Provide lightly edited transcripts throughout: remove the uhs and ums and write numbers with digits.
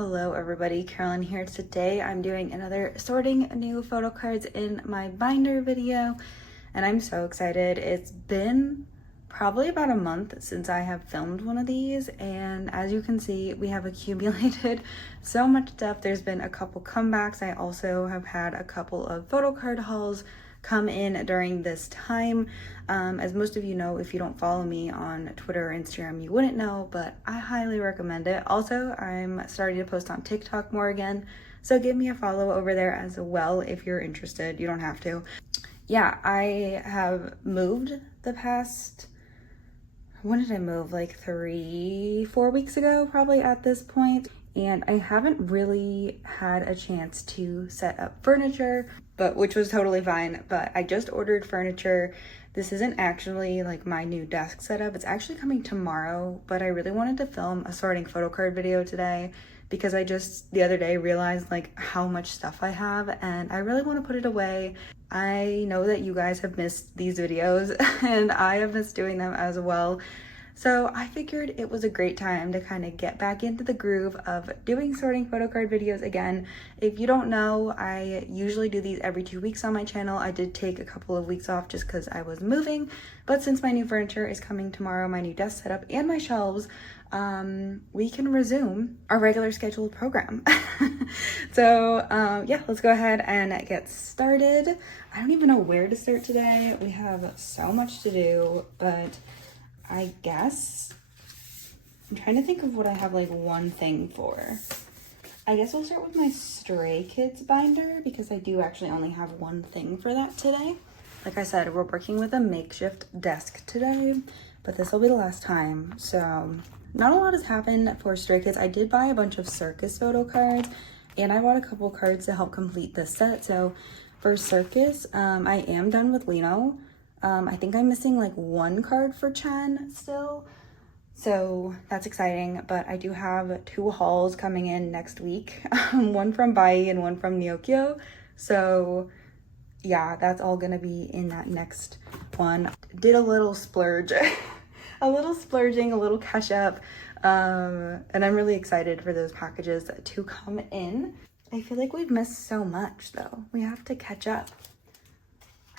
Hello everybody, Carolyn here. Today I'm doing another sorting new photo cards in my binder video and I'm so excited. It's been probably about a month since I have filmed one of these, and as you can see we have accumulated so much stuff. There's been a couple comebacks. I also have had a couple of photo card hauls come in during this time. As most of you know, if you don't follow me on Twitter or Instagram, you wouldn't know, but I highly recommend it. Also, I'm starting to post on TikTok more again, so give me a follow over there as well if you're interested. You don't have to. Yeah, I have moved the past, when did I move? Like 3-4 weeks ago, probably at this point. And I haven't really had a chance to set up furniture, which was totally fine. But I just ordered furniture. This isn't actually like my new desk setup. It's actually coming tomorrow, but I really wanted to film a sorting photo card video today because I just the other day realized like how much stuff I have and I really want to put it away. I know that you guys have missed these videos and I have missed doing them as well. So I figured it was a great time to kind of get back into the groove of doing sorting photo card videos again. If you don't know, I usually do these every 2 weeks on my channel. I did take a couple of weeks off just because I was moving, but since my new furniture is coming tomorrow, my new desk setup and my shelves, we can resume our regular scheduled program. So yeah, let's go ahead and get started. I don't even know where to start today. We have so much to do, but I guess I'm trying to think of what I have like one thing for. I guess we'll start with my Stray Kids binder because I do actually only have one thing for that today. Like I said, we're working with a makeshift desk today, but this will be the last time. So not a lot has happened for Stray Kids. I did buy a bunch of Circus photo cards and I bought a couple cards to help complete this set. So for Circus, I am done with Lino. I think I'm missing like one card for Chen still, so that's exciting. But I do have 2 hauls coming in next week, one from Bai and one from Nyokyo. So yeah, that's all gonna be in that next one. Did a little splurge, a little splurging, a little catch up, and I'm really excited for those packages to come in. I feel like we've missed so much though. We have to catch up.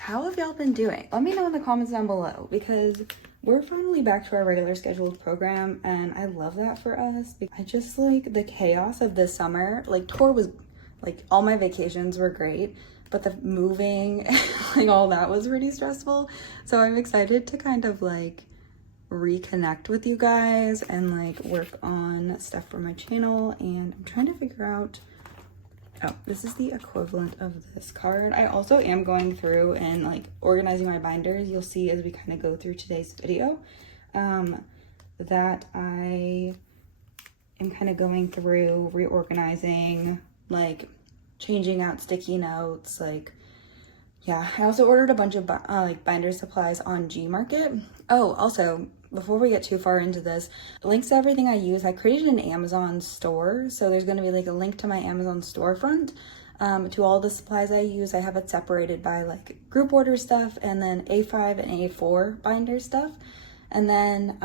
How have y'all been doing? Let me know in the comments down below because we're finally back to our regular scheduled program and I love that for us. I just like the chaos of this summer. Like tour was like all my vacations were great, but the moving like all that was pretty stressful. So I'm excited to kind of like reconnect with you guys and like work on stuff for my channel, and I'm trying to figure out, oh, this is the equivalent of this card. I also am going through and like organizing my binders. You'll see as we kind of go through today's video that I am kind of going through reorganizing, like changing out sticky notes. Like, yeah, I also ordered a bunch of like binder supplies on Gmarket. Oh, also, before we get too far into this, links to everything I use, I created an Amazon store. So there's going to be like a link to my Amazon storefront to all the supplies I use. I have it separated by like group order stuff and then A5 and A4 binder stuff. And then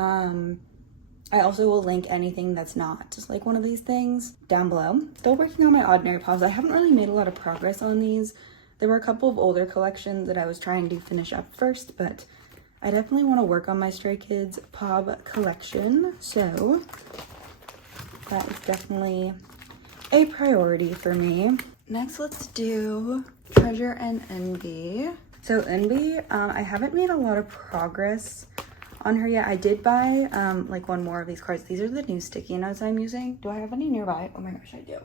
I also will link anything that's not just like one of these things down below. Still working on my Ordinary Pops. I haven't really made a lot of progress on these. There were a couple of older collections that I was trying to finish up first, but I definitely want to work on my Stray Kids Pop collection, so that is definitely a priority for me. Next, let's do Treasure and Eunbi. So Eunbi, I haven't made a lot of progress on her yet. I did buy like one more of these cards. These are the new sticky notes I'm using. Do I have any nearby? Oh my gosh, I do.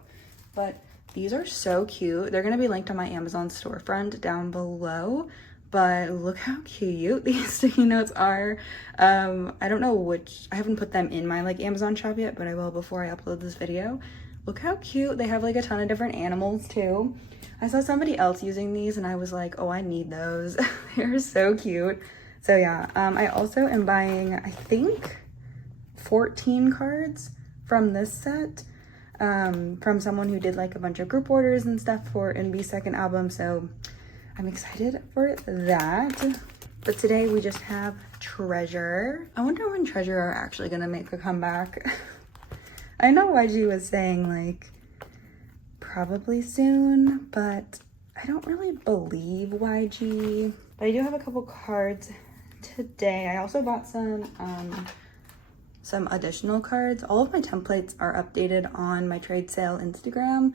But these are so cute. They're going to be linked on my Amazon storefront down below. But look how cute these sticky notes are. I don't know which, I haven't put them in my like Amazon shop yet, but I will before I upload this video. Look how cute. They have like a ton of different animals too. I saw somebody else using these and I was like, oh, I need those. They're so cute. So yeah, I also am buying, I think 14 cards from this set, from someone who did like a bunch of group orders and stuff for Eunbi's second album. So I'm excited for that. But today we just have Treasure. I wonder when Treasure are actually gonna make a comeback. I know YG was saying like probably soon, but I don't really believe YG. But I do have a couple cards today. I also bought some additional cards. All of my templates are updated on my trade sale Instagram,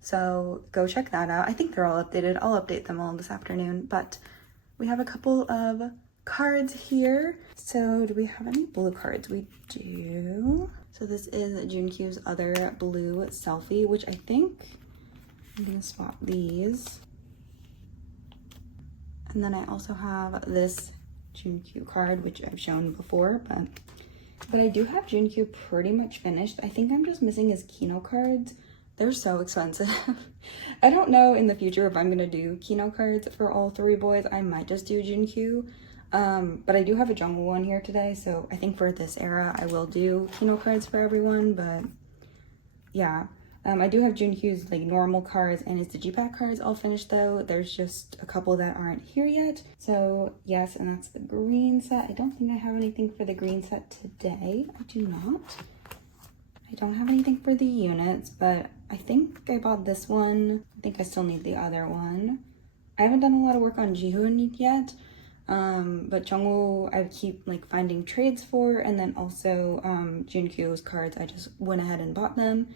so go check that out. I think they're all updated. I'll update them all this afternoon, but we have a couple of cards here. So do we have any blue cards? We do. So this is Junkyu's other blue selfie, which I think I'm gonna swap these. And then I also have this Junkyu card, which I've shown before, but I do have Junkyu pretty much finished. I think I'm just missing his Kino cards. They're so expensive. I don't know in the future if I'm gonna do Kino cards for all three boys. I might just do Junkyu. But I do have a Jungwoo one here today, so I think for this era I will do Kino cards for everyone. But yeah, I do have Junkyu's like normal cards and his Digipack cards all finished though. There's just a couple that aren't here yet. So yes, and that's the green set. I don't think I have anything for the green set today. I do not. I don't have anything for the units, but I think I bought this one. I think I still need the other one. I haven't done a lot of work on Jihoon yet. But Jungwoo I keep like finding trades for, and then also Junkyu's cards I just went ahead and bought them.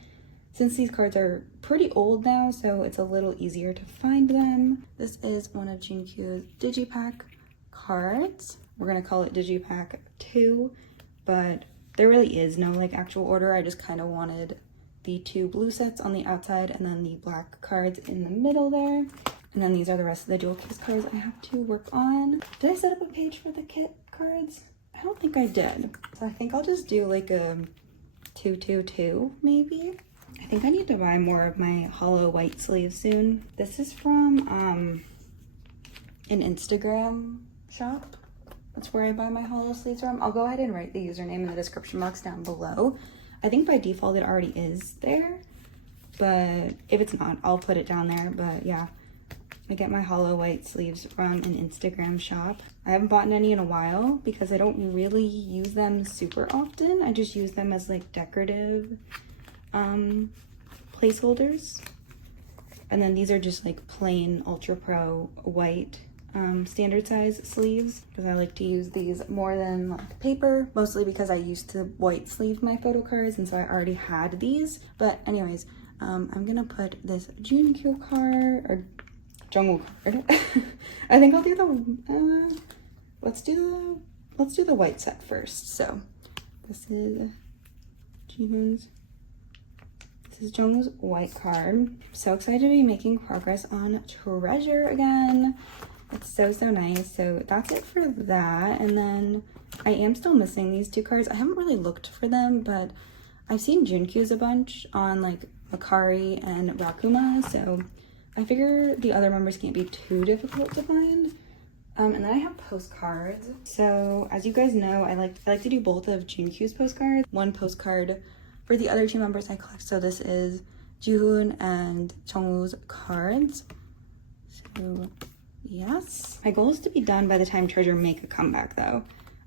Since these cards are pretty old now, so it's a little easier to find them. This is one of Junkyu's Digipack cards. We're gonna call it Digipack 2, but there really is no like actual order. I just kind of wanted the two blue sets on the outside and then the black cards in the middle there. And then these are the rest of the dual case cards I have to work on. Did I set up a page for the kit cards? I don't think I did. So I think I'll just do like a 222 maybe. I think I need to buy more of my hollow white sleeves soon. This is from an Instagram shop. That's where I buy my hollow sleeves from. I'll go ahead and write the username in the description box down below. I think by default it already is there, but if it's not, I'll put it down there. But yeah, I get my hollow white sleeves from an Instagram shop. I haven't bought any in a while because I don't really use them super often. I just use them as like decorative placeholders. And then these are just like plain Ultra Pro white standard size sleeves because I like to use these more than like paper, mostly because I used to white sleeve my photocards and so I already had these. But anyways, I'm gonna put this Junkyu card or Jungwoo card. I think I'll do the let's do the white set first. So this is Jungwoo's white card. I'm so excited to be making progress on Treasure again. It's so nice. So that's it for that. And then I am still missing these two cards. I haven't really looked for them, but I've seen Junkyu's a bunch on like Makari and Rakuma, so I figure the other members can't be too difficult to find. And then I have postcards. So as you guys know, I like to do both of Junkyu's postcards. One postcard for the other two members I collect. So this is Jihoon and Jungwoo's cards. So yes. My goal is to be done by the time Treasure make a comeback though.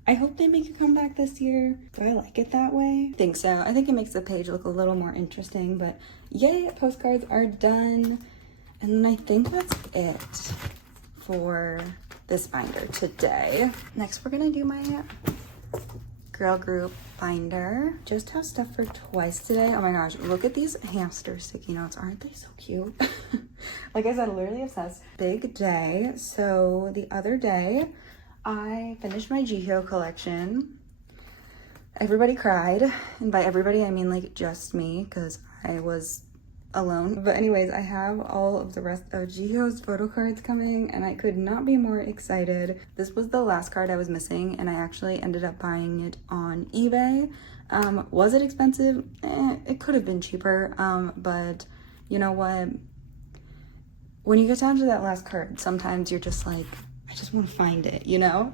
I hope they make a comeback this year. Do I like it that way? I think so. I think it makes the page look a little more interesting, but yay, postcards are done. And then I think that's it for this binder today. Next, we're gonna do my girl group binder. Just have stuff for twice today. Oh my gosh, look at these hamster sticky notes. Aren't they so cute? Like I said, literally obsessed. Big day. So the other day, I finished my Jihyo collection. Everybody cried. And by everybody, I mean like just me, because I was alone. But anyways, I have all of the rest of Jihyo's photo cards coming and I could not be more excited. This was the last card I was missing and I actually ended up buying it on eBay. Was it expensive? It could have been cheaper, but you know what? When you get down to that last card, sometimes you're just like, I just want to find it, you know?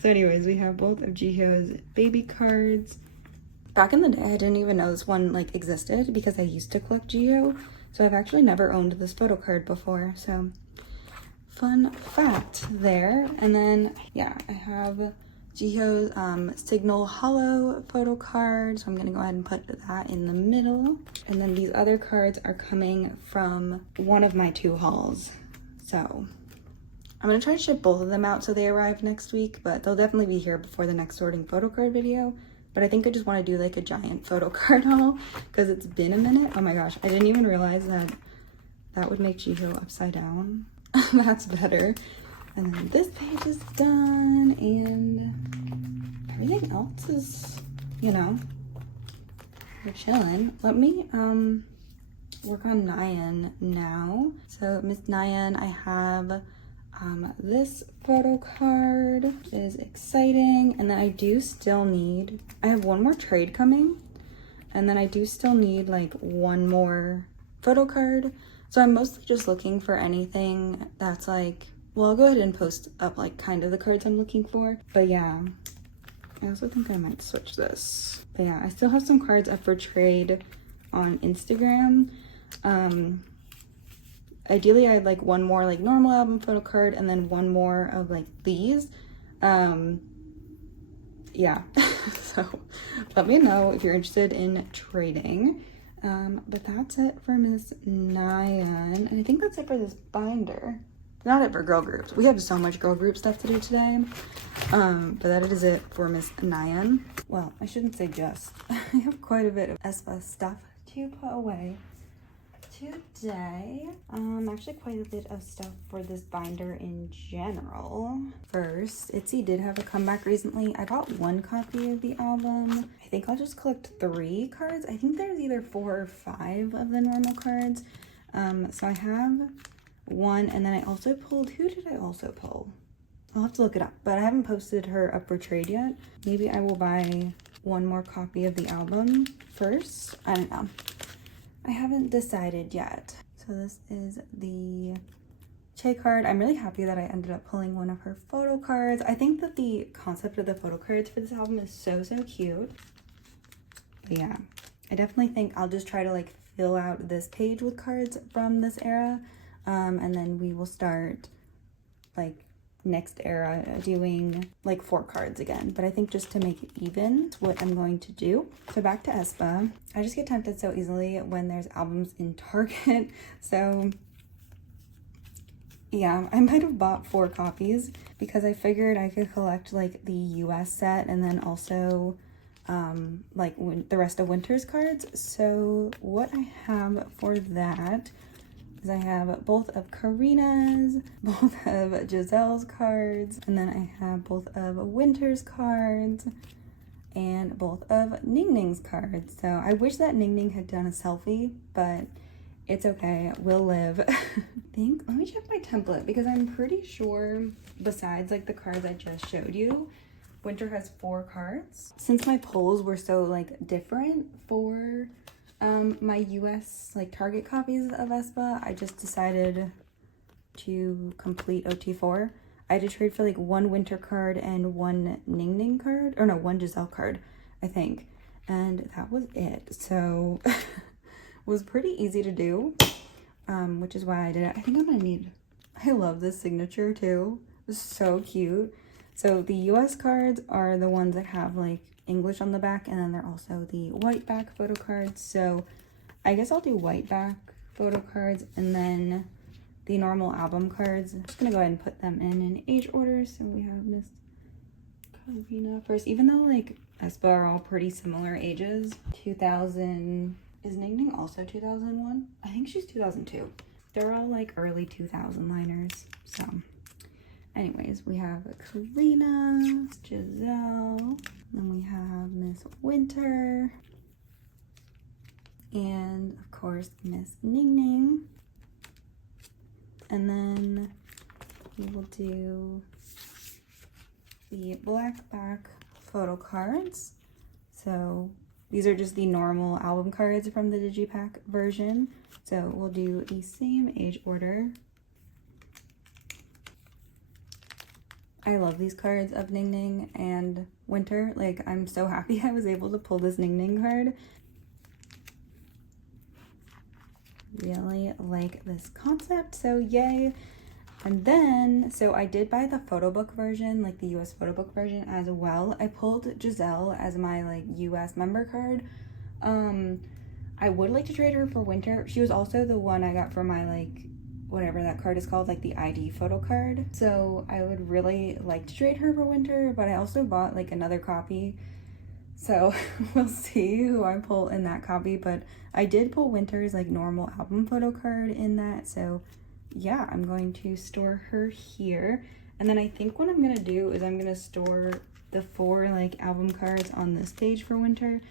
So anyways, we have both of Jihyo's baby cards. Back in the day, I didn't even know this one like existed because I used to collect Jihyo. So I've actually never owned this photo card before. So fun fact there. And then, yeah, I have Jiho's Signal Hollow photo card. So I'm gonna go ahead and put that in the middle. And then these other cards are coming from one of my 2 hauls. So I'm gonna try to ship both of them out so they arrive next week, but they'll definitely be here before the next sorting photo card video. But I think I just want to do like a giant photo card haul because it's been a minute. Oh my gosh, I didn't even realize that that would make Jiho upside down. That's better. And then this page is done and everything else is, you know, we're chilling. Let me work on Nyan now. So Miss Nyan, I have this photo card is exciting, and then I do still need, I have one more trade coming, and then I do still need like one more photo card. So I'm mostly just looking for anything that's like, well, I'll go ahead and post up like kind of the cards I'm looking for. But yeah, I also think I might switch this. But yeah, I still have some cards up for trade on Instagram. Ideally I'd like one more like normal album photo card and then one more of like these. Yeah, so let me know if you're interested in trading. But that's it for Miss Nyan, and I think that's it for this binder. Not it for girl groups. We have so much girl group stuff to do today. But that is it for Miss Nyan. Well, I shouldn't say just. I have quite a bit of Aespa stuff to put away today. Actually quite a bit of stuff for this binder in general. First, Itzy did have a comeback recently. I bought 1 copy of the album. I think I'll just collect 3 cards. I think there's either 4 or 5 of the normal cards. So I have 1, and then I also pulled, who did I also pull? I'll have to look it up, but I haven't posted her up for trade yet. Maybe I will buy 1 more copy of the album first. I don't know. I haven't decided yet. So this is the Che card. I'm really happy that I ended up pulling one of her photo cards. I think that the concept of the photo cards for this album is so cute. But yeah, I definitely think I'll just try to like fill out this page with cards from this era. And then we will start like next era doing like 4 cards again, but I think just to make it even, it's what I'm going to do. So back to Aespa. I just get tempted so easily when there's albums in Target. So yeah, I might have bought 4 copies because I figured I could collect like the US set and then also like the rest of Winter's cards. So what I have for that, I have both of Karina's, both of Giselle's cards, and then I have both of Winter's cards, and both of Ning Ning's cards. So I wish that Ning Ning had done a selfie, but it's okay, we'll live. Let me check my template, because I'm pretty sure besides like the cards I just showed you, Winter has 4 cards. Since my pulls were so like different for my US like Target copies of Aespa, I just decided to complete OT4. I had to trade for like 1 Winter card and 1 Ning Ning card, or no, 1 Giselle card, I think, and that was it. So it was pretty easy to do, which is why I did it. I think I'm gonna need, I love this signature too, it's so cute. So the US cards are the ones that have like English on the back, and then they're also the white back photo cards. So I guess I'll do white back photo cards, and then the normal album cards, I'm just gonna go ahead and put them in age order. So we have Miss Karina first, even though like Aespa are all pretty similar ages. 2000, is Ning Ning also 2001? I think she's 2002. They're all like early 2000 liners. So anyways, we have Karina, Giselle, then we have Miss Winter, and of course Miss Ning Ning. And then we will do the black back photo cards. So these are just the normal album cards from the Digipack version. So we'll do the same age order. I love these cards of Ning Ning and Winter. Like, I'm so happy I was able to pull this Ning Ning card. Really like this concept, so yay. And then, so I did buy the photo book version, like the US photo book version as well. I pulled Giselle as my like US member card. I would like to trade her for Winter. She was also the one I got for my like, whatever that card is called, like the ID photo card. So I would really like to trade her for Winter, but I also bought like another copy. So we'll see who I pull in that copy, but I did pull Winter's like normal album photo card in that. So yeah, I'm going to store her here. And then I think what I'm gonna do is I'm gonna store the 4 like album cards on this page for Winter.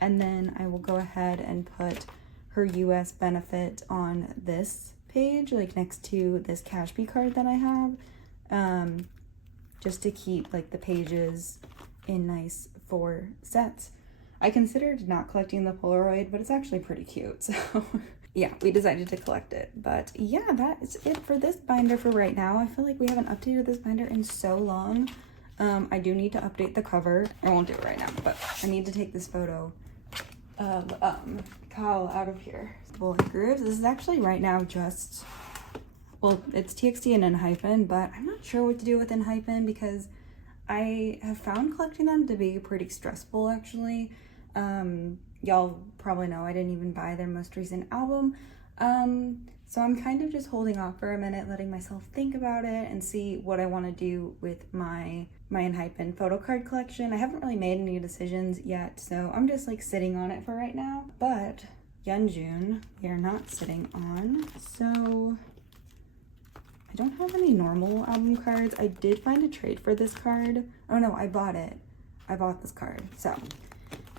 And then I will go ahead and put her US benefit on this page, like next to this Cashby card that I have, just to keep like the pages in nice 4 sets. I considered not collecting the Polaroid, but it's actually pretty cute, so yeah, we decided to collect it. But yeah, that is it for this binder for right now. I feel like we haven't updated this binder in so long. I do need to update the cover. I won't do it right now, but I need to take this photo of Kyle out of here. Bullet grooves. This is actually right now just, well, it's TXT and Enhypen, but I'm not sure what to do with Enhypen because I have found collecting them to be pretty stressful actually. Y'all probably know I didn't even buy their most recent album. So I'm kind of just holding off for a minute, letting myself think about it and see what I want to do with my Enhypen photo card collection. I haven't really made any decisions yet, so I'm just like sitting on it for right now. But Yeonjun, we are not sitting on, so I don't have any normal album cards. I did find a trade for this card. Oh no, I bought it. I bought this card, so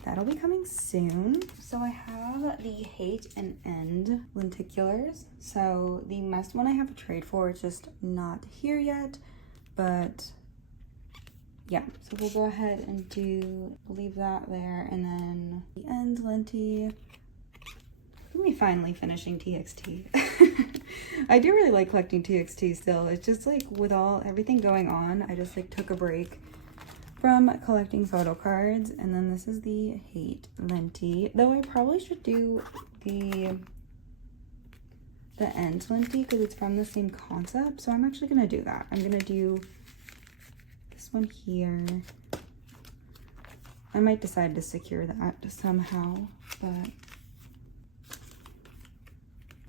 that'll be coming soon. So I have the Hate and End lenticulars. So the Must one I have a trade for, it's just not here yet, but yeah. So we'll go ahead and leave that there, and then the End lenti. We finally finishing TXT. I do really like collecting TXT still. It's just like with everything going on, I just like took a break from collecting photo cards. And then this is the Hate lenti, though I probably should do the End lenti because it's from the same concept. So I'm actually gonna do that. I'm gonna do this one here. I might decide to secure that somehow, but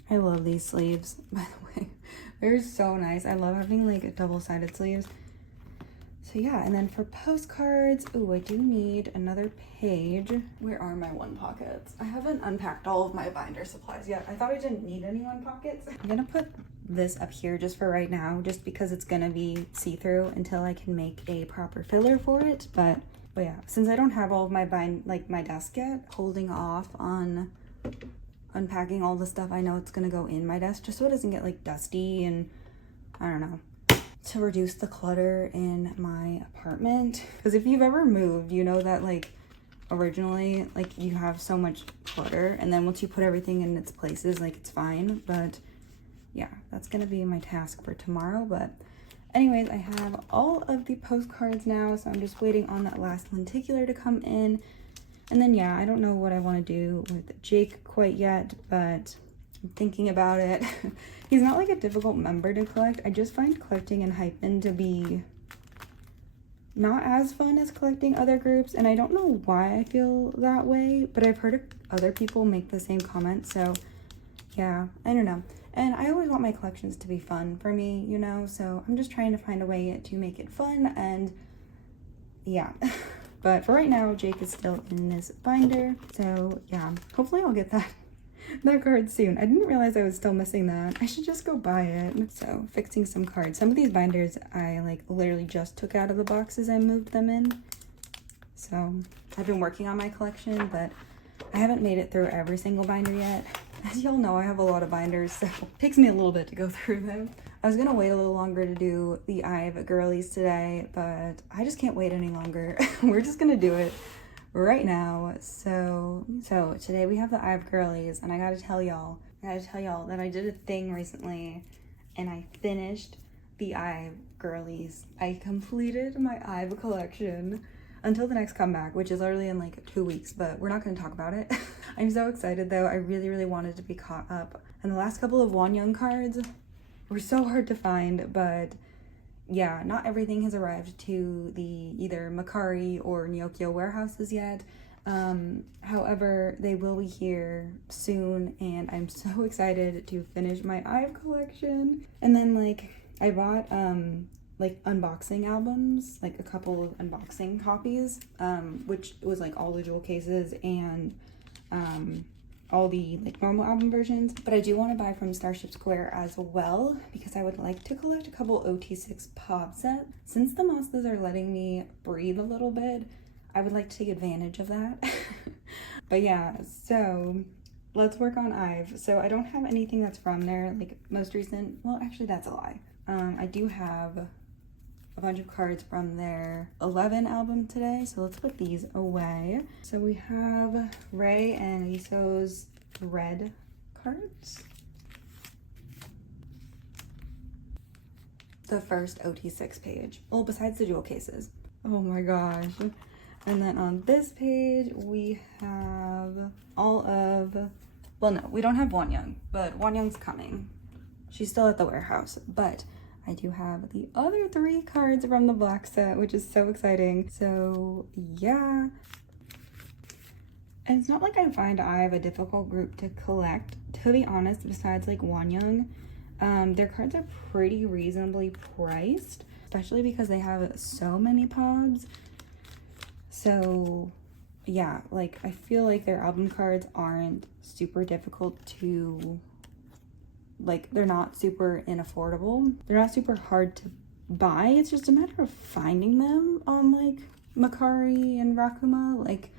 I love these sleeves, by the way. They're so nice. I love having like double-sided sleeves. So yeah, and then for postcards, oh, I do need another page. Where are my 1 pockets? I haven't unpacked all of my binder supplies yet. I thought I didn't need any 1 pockets. I'm gonna put this up here just for right now, just because it's gonna be see-through until I can make a proper filler for it. But yeah, since I don't have all of my my desk yet, holding off on unpacking all the stuff I know it's gonna go in my desk just so it doesn't get like dusty and I don't know, to reduce the clutter in my apartment. Because if you've ever moved, you know that like originally like you have so much clutter and then once you put everything in its places, like it's fine. But yeah, that's gonna be my task for tomorrow. But anyways, I have all of the postcards now, so I'm just waiting on that last lenticular to come in. And then yeah, I don't know what I want to do with Jake quite yet, but I'm thinking about it. He's not like a difficult member to collect. I just find collecting Enhypen to be not as fun as collecting other groups, and I don't know why I feel that way, but I've heard other people make the same comment. So yeah, I don't know. And I always want my collections to be fun for me, you know, so I'm just trying to find a way to make it fun. And yeah. But for right now, Jake is still in this binder. So yeah, hopefully I'll get that card soon. I didn't realize I was still missing that. I should just go buy it. So fixing some cards. Some of these binders I like literally just took out of the boxes I moved them in. So I've been working on my collection, but I haven't made it through every single binder yet. As y'all know, I have a lot of binders, so it takes me a little bit to go through them. I was gonna wait a little longer to do the IVE girlies today, but I just can't wait any longer. We're just gonna do it right now. So today we have the IVE girlies, and I gotta tell y'all that I did a thing recently, and I finished the IVE girlies. I completed my IVE collection until the next comeback, which is literally in like 2 weeks, but we're not gonna talk about it. I'm so excited though. I really wanted to be caught up. And the last couple of Wonho cards, were so hard to find, but yeah, not everything has arrived to the either Makari or Nyokyo warehouses yet. However, they will be here soon, and I'm so excited to finish my IVE collection. And then like I bought like unboxing albums, like a couple of unboxing copies, which was like all the jewel cases and all the like normal album versions. But I do want to buy from Starship Square as well, because I would like to collect a couple OT6 pop sets. Since the Monstas are letting me breathe a little bit, I would like to take advantage of that. But yeah, so let's work on IVE. So I don't have anything that's from there, like most recent. Well, actually that's a lie. I do have a bunch of cards from their 11 album today, so let's put these away. So we have Ray and Iso's red cards. The first OT6 page. Well, besides the jewel cases. Oh my gosh. And then on this page, we have all of, well, no, we don't have Wonho, but Wonyo's coming. She's still at the warehouse, but I do have the other 3 cards from the black set, which is so exciting. So yeah. And it's not like I find IVE a difficult group to collect. To be honest, besides like Wonho, their cards are pretty reasonably priced, especially because they have so many pods. So yeah, like I feel like their album cards aren't super difficult to, like they're not super unaffordable. They're not super hard to buy. It's just a matter of finding them on like Makari and Rakuma. Like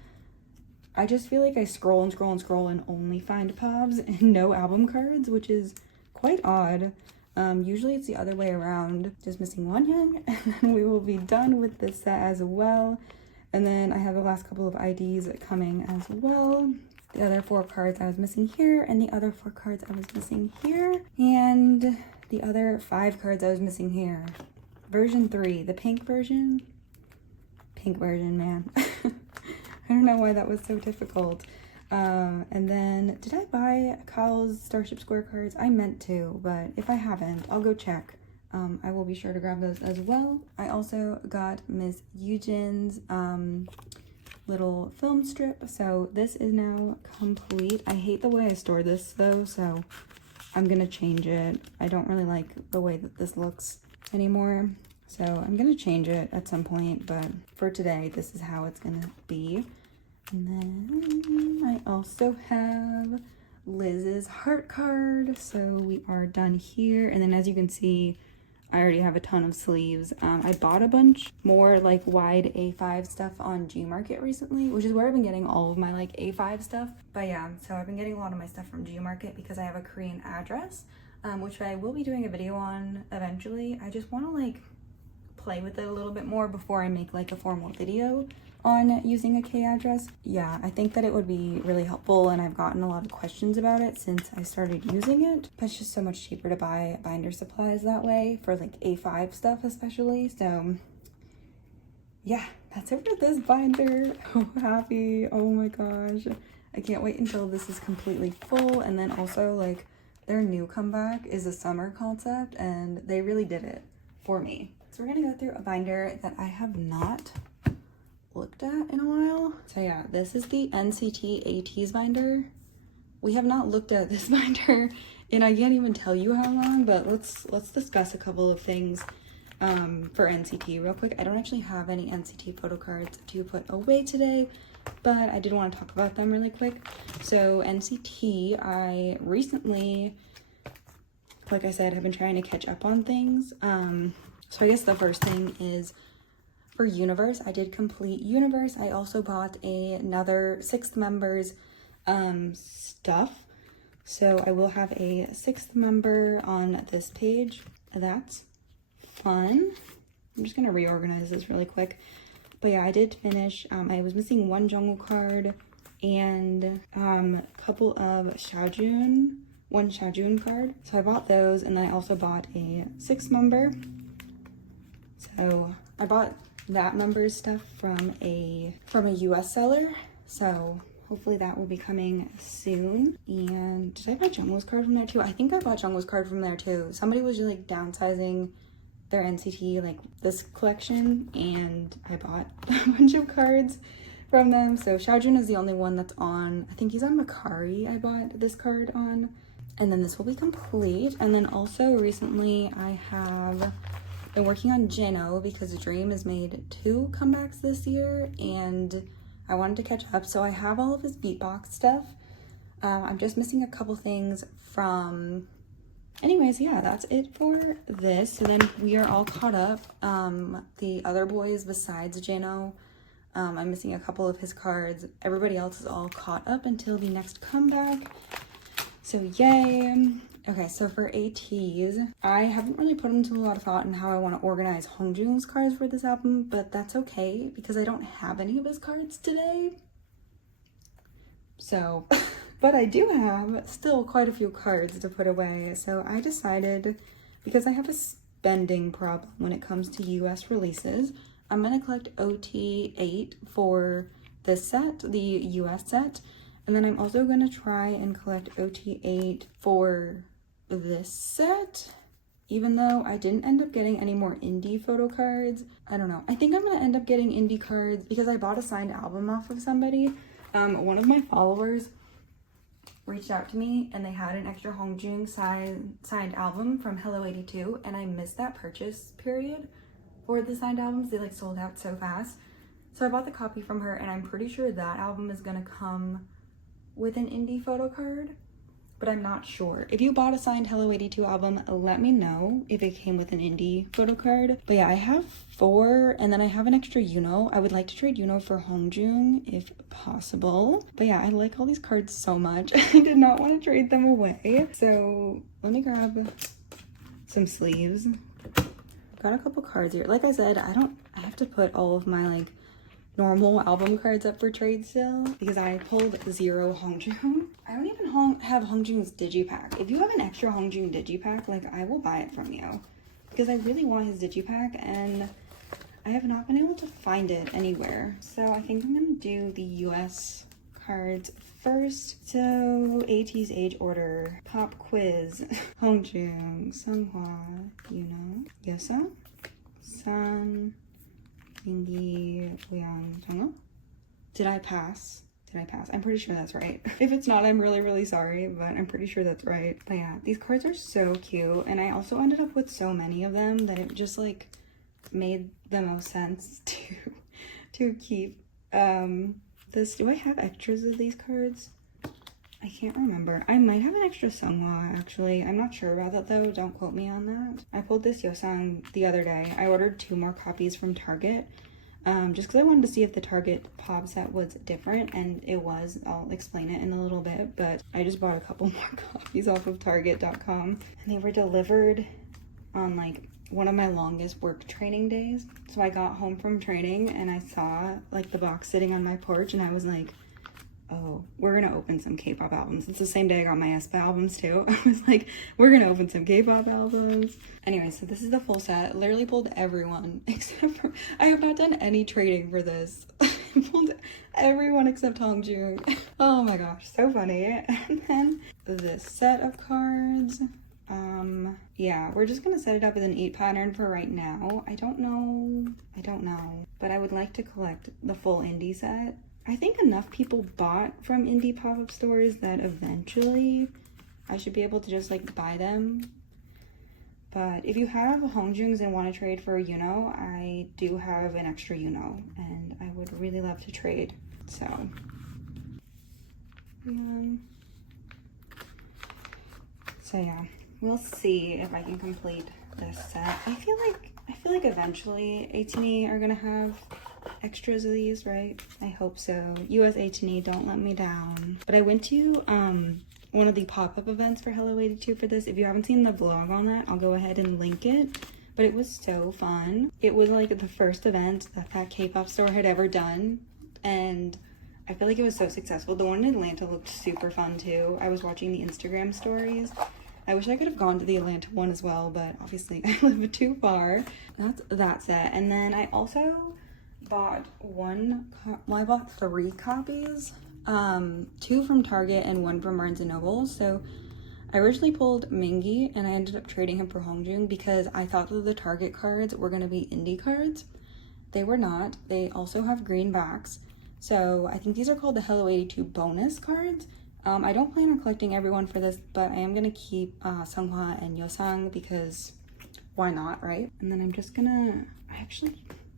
I just feel like I scroll and scroll and scroll and only find POBs and no album cards, which is quite odd. Usually it's the other way around. Just missing Wonho, and then we will be done with this set as well. And then I have the last couple of IDs coming as well. The other 4 cards I was missing here, and the other 4 cards I was missing here, and the other 5 cards I was missing here. Version 3, the pink version. Pink version, man. I don't know why that was so difficult. And then, did I buy Kyle's Starship Square cards? I meant to, but if I haven't, I'll go check. I will be sure to grab those as well. I also got Miss Eugen's little film strip, so this is now complete. I hate the way I store this though, so I'm gonna change it. I don't really like the way that this looks anymore, so I'm gonna change it at some point, but for today this is how it's gonna be. And then I also have Liz's heart card, so we are done here. And then as you can see, I already have a ton of sleeves. I bought a bunch more like wide A5 stuff on Gmarket recently, which is where I've been getting all of my like A5 stuff. But yeah, so I've been getting a lot of my stuff from Gmarket because I have a Korean address, which I will be doing a video on eventually. I just want to like play with it a little bit more before I make like a formal video on using a K address. Yeah, I think that it would be really helpful, and I've gotten a lot of questions about it since I started using it. But it's just so much cheaper to buy binder supplies that way for like A5 stuff especially. So yeah, that's it for this binder. I'm happy. Oh my gosh. I can't wait until this is completely full. And then also like their new comeback is a summer concept, and they really did it for me. So we're gonna go through a binder that I have not looked at in a while. So yeah, this is the NCT ATEEZ binder. We have not looked at this binder and I can't even tell you how long, but let's discuss a couple of things for NCT real quick. I don't actually have any NCT photo cards to put away today, but I did want to talk about them really quick. So NCT, I recently, like I said, have been trying to catch up on things. So I guess the first thing is for Universe. I did complete Universe. I also bought another 6th member's stuff. So I will have a 6th member on this page. That's fun. I'm just gonna reorganize this really quick. But yeah, I did finish. I was missing 1 Jungkook card and a couple of Xiaojun, 1 Xiaojun card. So I bought those, and then I also bought a 6th member. So I bought that member's stuff from a US seller. So hopefully that will be coming soon. And did I buy Jungwoo's card from there too? I think I bought Jungwoo's card from there too. Somebody was just like downsizing their NCT, like this collection, and I bought a bunch of cards from them. So Xiaojun is the only one that's on, I think he's on Makari. I bought this card on, and then this will be complete. And then also recently I have been working on Jeno because Dream has made 2 comebacks this year and I wanted to catch up. So I have all of his beatbox stuff. I'm just missing a couple things from, anyways, yeah, that's it for this. So then we are all caught up. The other boys besides Jeno, I'm missing a couple of his cards. Everybody else is all caught up until the next comeback. So yay. Okay, so for ATEEZ, I haven't really put into a lot of thought in how I want to organize Hongjoong's cards for this album, but that's okay because I don't have any of his cards today. So, but I do have still quite a few cards to put away. So I decided, because I have a spending problem when it comes to US releases, I'm going to collect OT8 for this set, the US set. And then I'm also going to try and collect OT8 for this set, even though I didn't end up getting any more indie photo cards. I don't know. I think I'm going to end up getting indie cards because I bought a signed album off of somebody. One of my followers reached out to me and they had an extra Hongjoong signed album from Hello 82, and I missed that purchase period for the signed albums. They like sold out so fast. So I bought the copy from her, and I'm pretty sure that album is going to come with an indie photo card, but I'm not sure. If you bought a signed Hello 82 album, let me know if it came with an indie photo card. But yeah, I have 4, and then I have an extra Yuno. I would like to trade Yuno for Hongjoong if possible. But yeah, I like all these cards so much. I did not want to trade them away. So let me grab some sleeves. Got a couple cards here. Like I said, I have to put all of my like normal album cards up for trade still because I pulled 0 Hongjoong. I don't even have Hongjoong's digipack. If you have an extra Hongjoong digipack, like I will buy it from you because I really want his digipack and I have not been able to find it anywhere. So I think I'm gonna do the US cards first. So ATEEZ age order, pop quiz, Hongjoong, Sunghwa, Yuno, Yosa, Sun, Mingi, Uyang, Jungho. Did I pass? I'm pretty sure that's right. If it's not, I'm really, really sorry, but I'm pretty sure that's right. But yeah, these cards are so cute. And I also ended up with so many of them that it just like made the most sense to keep this. Do I have extras of these cards? I can't remember. I might have an extra Sunghwa actually. I'm not sure about that though. Don't quote me on that. I pulled this Yosang the other day. I ordered 2 more copies from Target just because I wanted to see if the Target pop set was different, and it was. I'll explain it in a little bit, but I just bought a couple more copies off of Target.com, and they were delivered on like one of my longest work training days. So I got home from training and I saw like the box sitting on my porch, and I was like, oh, we're gonna open some K-pop albums. It's the same day I got my Aespa albums too. I was like, we're gonna open some K-pop albums. Anyway, so this is the full set. Literally pulled everyone except for, I have not done any trading for this. I pulled everyone except Hongjoong. Oh my gosh, so funny. And then this set of cards. Yeah, we're just gonna set it up as an 8 pattern for right now. I don't know, but I would like to collect the full indie set. I think enough people bought from indie pop-up stores that eventually I should be able to just like buy them. But if you have Hongjoongs and want to trade for a Yuno, I do have an extra Yuno and I would really love to trade. So yeah, we'll see if I can complete this set. I feel like eventually ATEEZ are gonna have extras of these, right? I hope so. US ATEEZ, don't let me down. But I went to one of the pop-up events for Hello 82 for this. If you haven't seen the vlog on that, I'll go ahead and link it. But it was so fun. It was like the first event that K-pop store had ever done, and I feel like it was so successful. The one in Atlanta looked super fun too. I was watching the Instagram stories. I wish I could have gone to the Atlanta one as well, but obviously I live too far. That's that set. And then I also bought I bought 3 copies 2 from Target and 1 from Barnes & Noble. So I originally pulled Mingi and I ended up trading him for Hongjun because I thought that the Target cards were going to be indie cards. They were not. They also have green backs. So I think these are called the Hello 82 bonus cards. I don't plan on collecting everyone for this, but I am going to keep Seonghwa and Yosang because why not, right? And then I'm just gonna,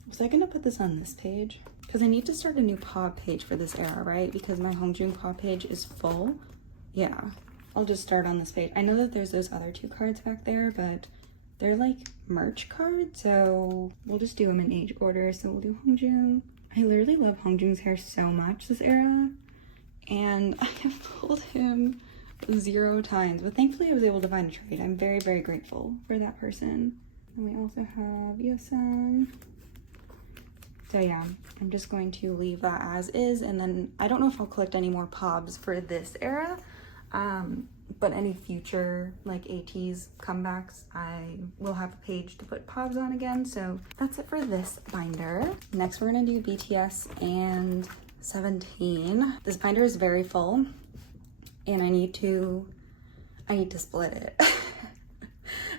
was I gonna put this on this page? Because I need to start a new pod page for this era, right? Because my Hongjun pod page is full. Yeah, I'll just start on this page. I know that there's those other 2 cards back there, but they're like merch cards, so we'll just do them in age order. So we'll do Hongjun. I literally love Hongjun's hair so much this era, and I have pulled him 0 times, but thankfully I was able to find a trade. I'm very, very grateful for that person. And we also have Yosan. So yeah, I'm just going to leave that as is, and then I don't know if I'll collect any more pobs for this era, but any future like ATEEZ comebacks, I will have a page to put pobs on again. So that's it for this binder. Next, we're gonna do BTS and 17. This binder is very full, and I need to split it.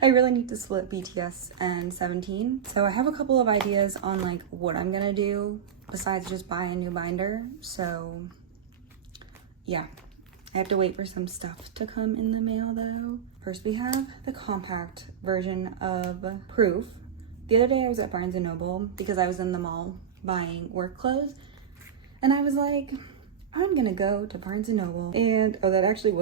I really need to split BTS and 17. So I have a couple of ideas on like what I'm gonna do besides just buy a new binder. So yeah, I have to wait for some stuff to come in the mail though. First we have the compact version of Proof. The other day I was at Barnes & Noble because I was in the mall buying work clothes, and I was like, I'm gonna go to Barnes & Noble and, oh, this actually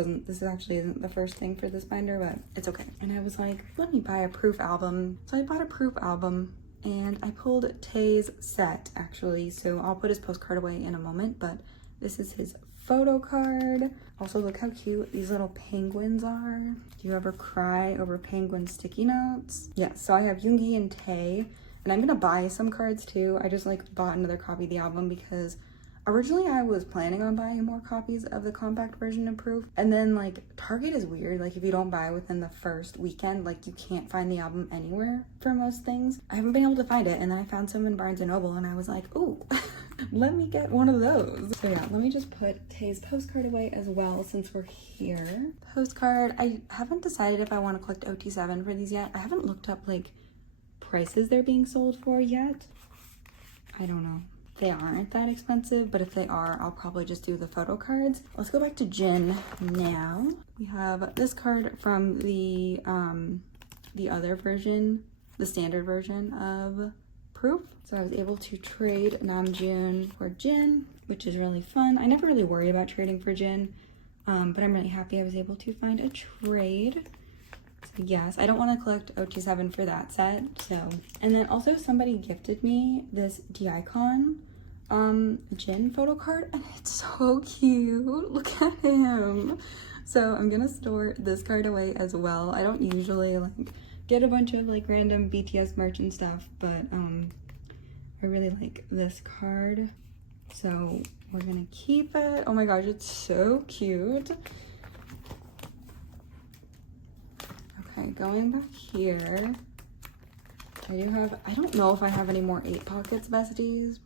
isn't the first thing for this binder, but it's okay. And I was like, let me buy a Proof album. So I bought a Proof album and I pulled ATEEZ set actually. So I'll put his postcard away in a moment, but this is his photo card. Also, look how cute these little penguins are. Do you ever cry over penguin sticky notes? Yeah, so I have Yoongi and Tae, and I'm gonna buy some cards too. I just like bought another copy of the album because originally I was planning on buying more copies of the compact version of Proof, and then like Target is weird. Like if you don't buy within the first weekend, like you can't find the album anywhere for most things. I haven't been able to find it, and then I found some in Barnes & Noble and I was like, ooh, let me get one of those. So yeah, let me just put Tae's postcard away as well since we're here. Postcard, I haven't decided if I want to collect OT7 for these yet. I haven't looked up like prices they're being sold for yet. I don't know. They aren't that expensive, but if they are, I'll probably just do the photo cards. Let's go back to Jin now. We have this card from the other version, the standard version of Proof. So I was able to trade Namjoon for Jin, which is really fun. I never really worry about trading for Jin, but I'm really happy I was able to find a trade. So yes, I don't want to collect OT7 for that set. So, and then also somebody gifted me this D-Icon Jin photo card, and it's so cute. Look at him. So I'm gonna store this card away as well. I don't usually like get a bunch of like random BTS merch and stuff, but I really like this card, so we're gonna keep it. Oh my gosh, it's so cute. Okay, going back here, I don't know if I have any more 8 Pockets besties.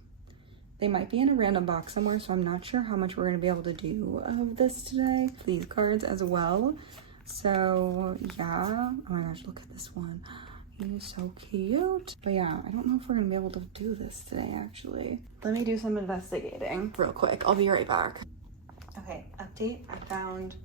They might be in a random box somewhere, so I'm not sure how much we're gonna be able to do of this today. These cards as well. So yeah, oh my gosh, look at this one. He's so cute. But yeah, I don't know if we're gonna be able to do this today actually. Let me do some investigating real quick. I'll be right back. Okay, update, I found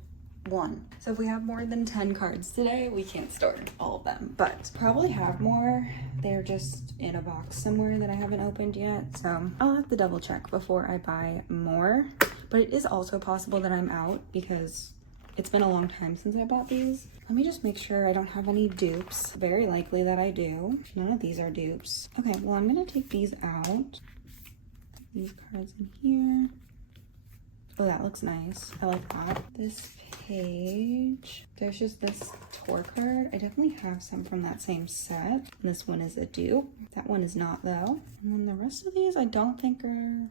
1. So if we have more than 10 cards today, we can't store all of them, but probably have more. They're just in a box somewhere that I haven't opened yet, so I'll have to double check before I buy more. But it is also possible that I'm out because it's been a long time since I bought these. Let me just make sure I don't have any dupes. Very likely that I do. None of these are dupes. Okay, well, I'm gonna take these out. These cards in here. Oh, that looks nice. I like that. This page, there's just this tour card. I definitely have some from that same set. This one is a dupe. That one is not though. And then the rest of these I don't think are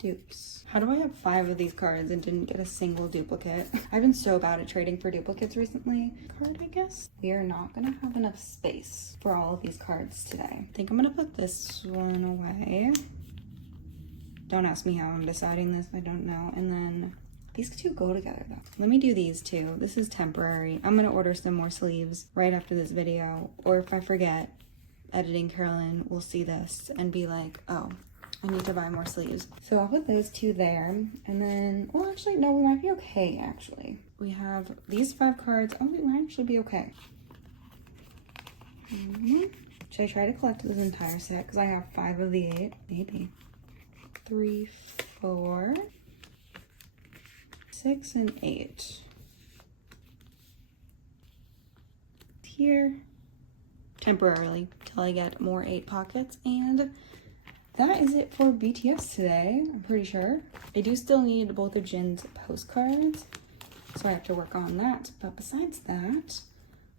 dupes. How do I have 5 of these cards and didn't get a single duplicate? I've been so bad at trading for duplicates recently. Card, I guess. We are not gonna have enough space for all of these cards today. I think I'm gonna put this one away. Don't ask me how I'm deciding this, I don't know. And then these two go together though. Let me do these two. This is temporary. I'm gonna order some more sleeves right after this video, or if I forget, editing Carolyn will see this and be like, oh, I need to buy more sleeves. So I'll put those two there. And then, well, actually, no, we might be okay, actually. We have these 5 cards. Oh, we might actually be okay. Should I try to collect this entire set? Because I have 5 of the 8. Maybe. 3, 4, 6, and 8. Here. Temporarily. Till I get more 8 pockets. And that is it for BTS today, I'm pretty sure. I do still need both of Jin's postcards, so I have to work on that. But besides that,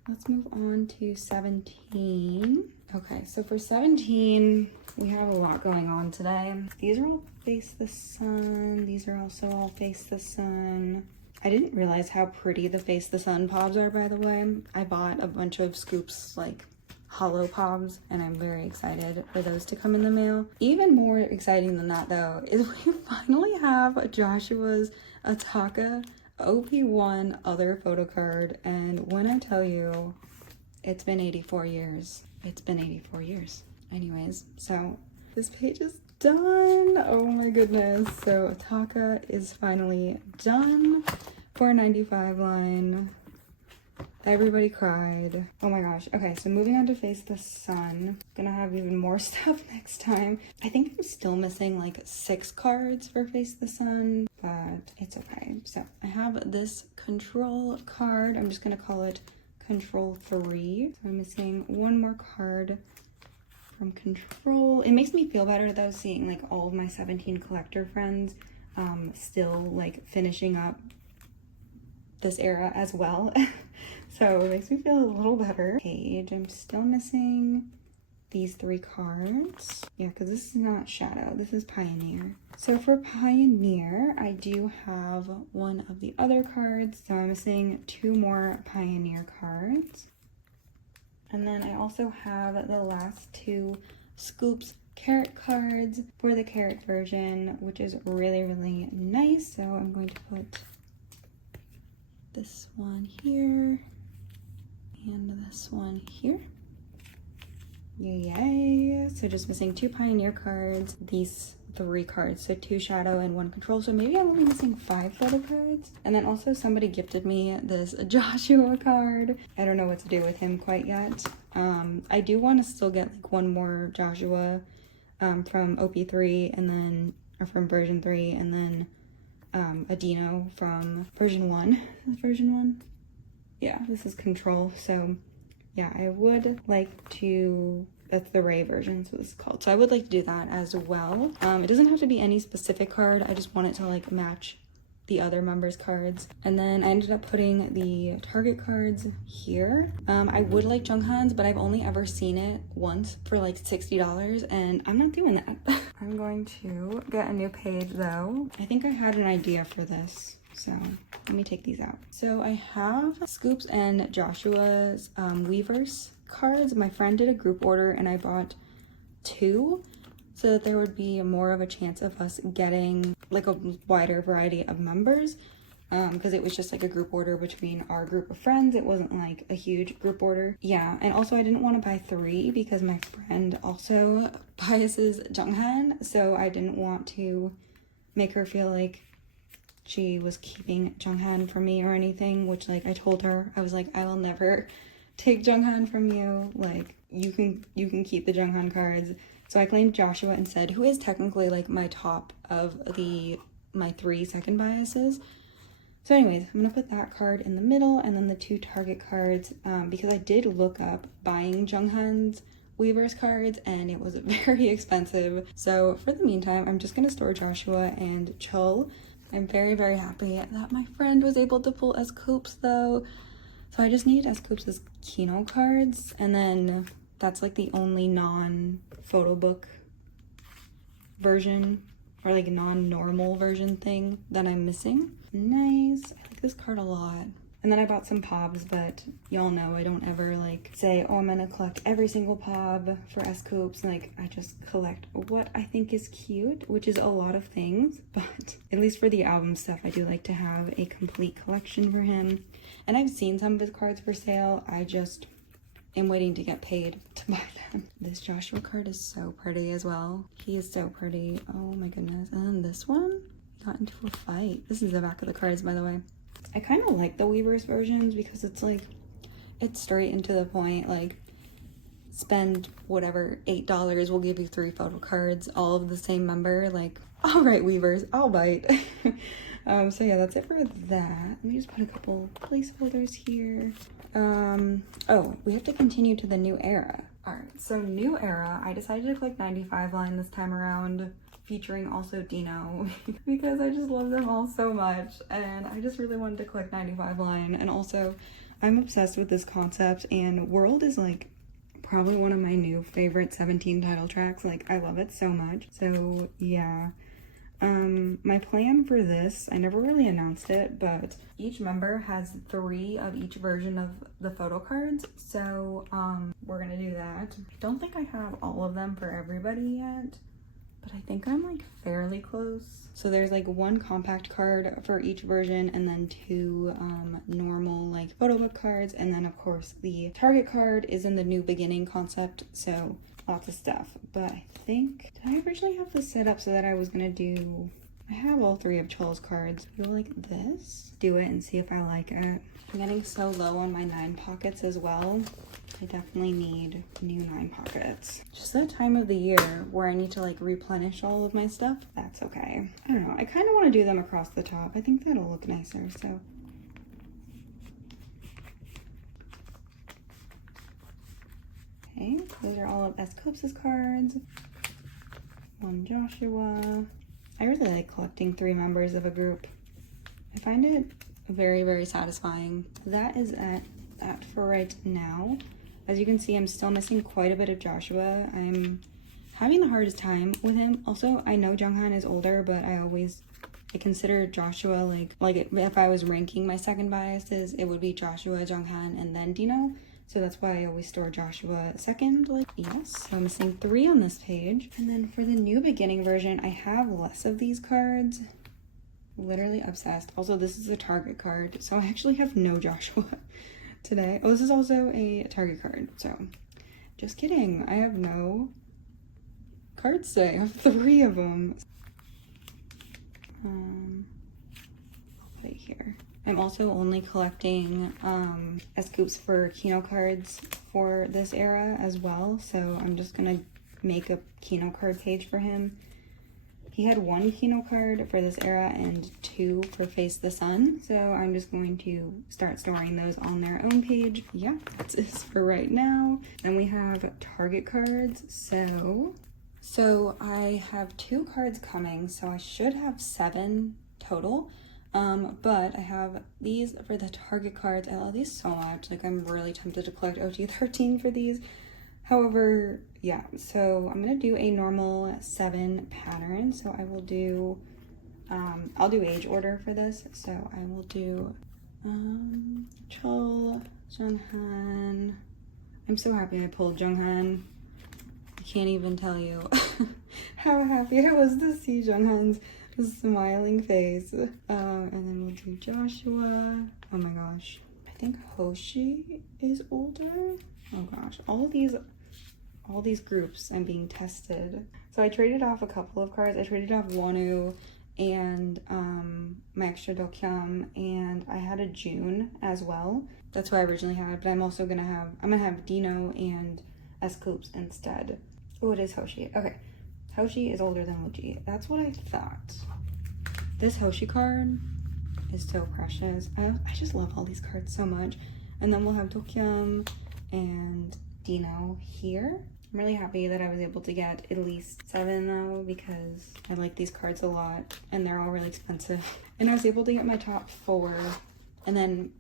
let's move on to 17. Okay, so for 17, we have a lot going on today. These are all Face the Sun. These are also all Face the Sun. I didn't realize how pretty the Face the Sun pobs are, by the way. I bought a bunch of scoops, like hollow pobs, and I'm very excited for those to come in the mail. Even more exciting than that though is we finally have Joshua's Ataka OP1 other photo card, and when I tell you it's been 84 years, it's been 84 years. Anyways, so this page is done. Oh my goodness. So Ataka is finally done. 495 line. Everybody cried. Oh my gosh. Okay, so moving on to Face the Sun. Gonna have even more stuff next time. I think I'm still missing like 6 cards for Face the Sun, but it's okay. So I have this Control card. I'm just gonna call it Control 3. So I'm missing 1 more card from Control. It makes me feel better though, seeing like all of my 17 collector friends still like finishing up this era as well. So it makes me feel a little better. Page, I'm still missing these 3 cards. Yeah, because this is not Shadow, this is Pioneer. So for Pioneer, I do have 1 of the other cards. So I'm missing 2 more Pioneer cards. And then I also have the last 2 Scoops Carrot cards for the Carrot version, which is really, really nice. So I'm going to put this one here and this one here. Yay! So just missing 2 Pioneer cards, these 3 cards, so 2 Shadow and 1 Control. So maybe I'm only missing 5 photo cards. And then also somebody gifted me this Joshua card. I don't know what to do with him quite yet. I do want to still get like 1 more Joshua from OP3 and then, or from version 3, and then a Dino from version 1. Version 1? Yeah, this is Control. So yeah, I would like to, that's the Ray version, so this is called. So I would like to do that as well. It doesn't have to be any specific card. I just want it to like match the other members' cards. And then I ended up putting the Target cards here. I would like Junghan's, but I've only ever seen it once for like $60, and I'm not doing that. I'm going to get a new page though. I think I had an idea for this, so let me take these out. So I have Scoops and Joshua's Weverse cards. My friend did a group order and I bought 2 so that there would be more of a chance of us getting like a wider variety of members, because it was just like a group order between our group of friends. It wasn't like a huge group order. Yeah, and also I didn't want to buy 3 because my friend also biases Junghan, so I didn't want to make her feel like she was keeping Junghan from me or anything, which like I told her, I was like, I will never take Junghan from you. Like you can keep the Junghan cards. So I claimed Joshua instead, who is technically like my top of my 3 second biases. So anyways, I'm gonna put that card in the middle and then the 2 Target cards, because I did look up buying Junghan's Weverse cards and it was very expensive. So for the meantime, I'm just gonna store Joshua and Chul. I'm very, very happy that my friend was able to pull Scoops though. So I just need Scoops' Kino cards, and then that's like the only non-photo book version or like non-normal version thing that I'm missing. Nice. I like this card a lot. And then I bought some pobs, but y'all know I don't ever like say, oh, I'm gonna collect every single pob for S-Coops. Like, I just collect what I think is cute, which is a lot of things, but at least for the album stuff, I do like to have a complete collection for him. And I've seen some of his cards for sale. I just am waiting to get paid to buy them. This Joshua card is so pretty as well. He is so pretty. Oh my goodness. And then this one got into a fight. This is the back of the cards, by the way. I kind of like the Weverse versions because it's like, it's straight and to the point. Like, spend whatever, $8, we'll give you 3 photo cards, all of the same member. Like, all right, Weverse, I'll bite. So yeah, that's it for that. Let me just put a couple placeholders here. Oh, we have to continue to the new era. All right, so new era, I decided to collect 95 line this time around, featuring also Dino, because I just love them all so much, and I just really wanted to collect 95 line. And also, I'm obsessed with this concept, and World is like probably one of my new favorite 17 title tracks. Like, I love it so much. So yeah, my plan for this, I never really announced it, but each member has 3 of each version of the photo cards. So we're gonna do that. I don't think I have all of them for everybody yet, but I think I'm like fairly close. So there's like 1 compact card for each version, and then 2 normal like photo book cards, and then of course the target card is in the new beginning concept, so lots of stuff. But I think, did I originally have this set up so that I was gonna do, I have all 3 of Chol's cards. Go like this, do it and see if I like it. I'm getting so low on my 9 pockets as well. I definitely need new 9 pockets. Just that time of the year where I need to like replenish all of my stuff. That's okay. I don't know. I kind of want to do them across the top. I think that'll look nicer. So okay, those are all of S-Coops' cards. 1 Joshua. I really like collecting 3 members of a group. I find it very, very satisfying. That is that for right now. As you can see, I'm still missing quite a bit of Joshua. I'm having the hardest time with him. Also, I know Junghan is older, but I consider Joshua like if I was ranking my second biases, it would be Joshua, Junghan, and then Dino. So that's why I always store Joshua second. Like, yes, so I'm missing 3 on this page. And then for the new beginning version, I have less of these cards. Literally obsessed. Also, this is a target card, so I actually have no Joshua today. Oh, this is also a target card, so just kidding. I have no cards today. I have 3 of them. I'll put it here. I'm also only collecting S-Coops for Kino cards for this era as well, so I'm just gonna make a Kino card page for him. He had 1 Kino card for this era and 2 for Face the Sun, so I'm just going to start storing those on their own page. Yeah, that's it for right now. And we have target cards, so I have 2 cards coming, so I should have 7 total. But I have these for the target cards. I love these so much. Like, I'm really tempted to collect OT13 for these. However, yeah, so I'm gonna do a normal 7 pattern. So I will do, I'll do age order for this. So I will do Chol, Junghan. I'm so happy I pulled Junghan. I can't even tell you how happy I was to see Junghan's smiling face. And then we'll do Joshua. Oh my gosh, I think Hoshi is older. Oh gosh, all these groups I'm being tested. So I traded off a couple of cards. I traded off Wonho and my extra Dokyeom, and I had a June as well. That's what I originally had, but I'm gonna have Dino and S-Coops instead. Oh, it is Hoshi. Okay, Hoshi is older than Muji. That's what I thought. This Hoshi card is so precious. I just love all these cards so much. And then we'll have Dokyeom and Dino here. I'm really happy that I was able to get at least 7 though, because I like these cards a lot and they're all really expensive. And I was able to get my top 4, and then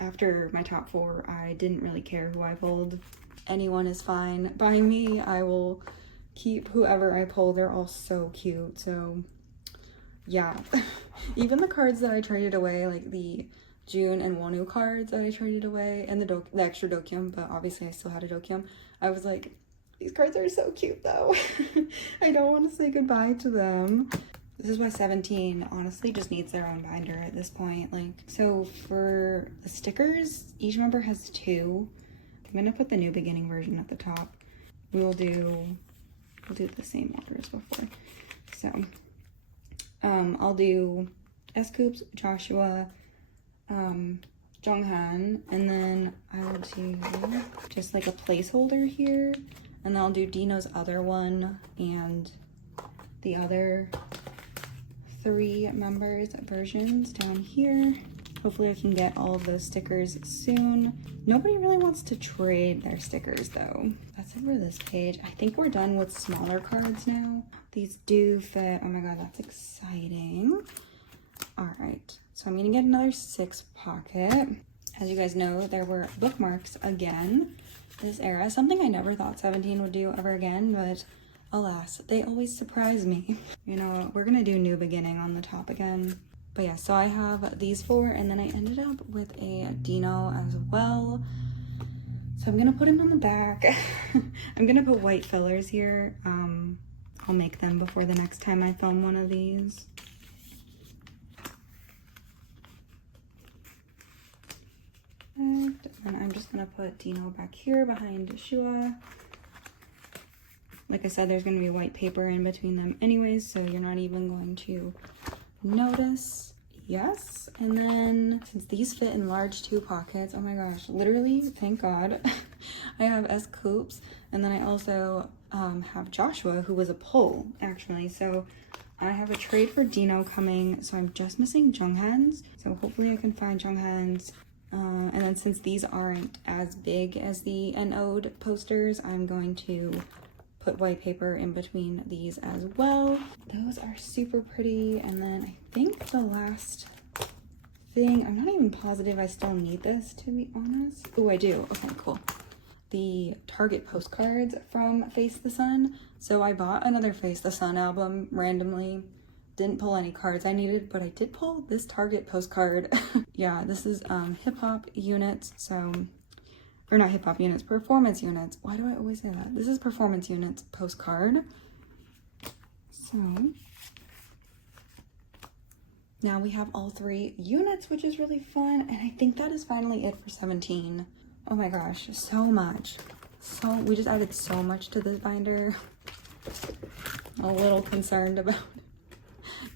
after my top 4, I didn't really care who I pulled. Anyone is fine by me. I will keep whoever I pull. They're all so cute. So yeah, even the cards that I traded away, like the June and Wonho cards that I traded away, and the extra Dokyum, but obviously I still had a Dokyum. I was like, these cards are so cute though. I don't want to say goodbye to them. This is why 17 honestly just needs their own binder at this point. Like, so for the stickers, each member has 2. I'm gonna put the new beginning version at the top. We'll do the same order as before. So, I'll do Scoops, Joshua, Jonghan, and then I will do just like a placeholder here, and then I'll do Dino's other one and the other 3 members versions down here. Hopefully I can get all of those stickers soon. Nobody really wants to trade their stickers though. That's it for this page. I think we're done with smaller cards now. These do fit. Oh my god, that's exciting. All right, so I'm gonna get another 6 pocket. As you guys know, there were bookmarks again this era. Something I never thought 17 would do ever again, but alas, they always surprise me. You know, we're gonna do New Beginning on the top again. But yeah, so I have these 4, and then I ended up with a Dino as well. So I'm gonna put him on the back. I'm gonna put white fillers here. I'll make them before the next time I film one of these. And I'm just gonna put Dino back here behind Shua. Like I said, there's gonna be white paper in between them anyways, so you're not even going to notice. Yes, and then since these fit in large 2 pockets, oh my gosh, literally, thank God, I have S Coops, and then I also have Joshua, who was a pull actually. So I have a trade for Dino coming, so I'm just missing Jonghan's. So hopefully I can find Jonghan's. And then since these aren't as big as the NO'd posters, I'm going to put white paper in between these as well. Those are super pretty. And then I think the last thing, I'm not even positive I still need this, to be honest. Oh, I do. Okay, cool. The Target postcards from Face the Sun. So I bought another Face the Sun album randomly. Didn't pull any cards I needed, but I did pull this Target postcard. Yeah, this is hip hop units. So, or not hip hop units, performance units. Why do I always say that? This is performance units postcard. So now we have all 3 units, which is really fun. And I think that is finally it for 17. Oh my gosh, so much. So we just added so much to this binder. I'm a little concerned about it.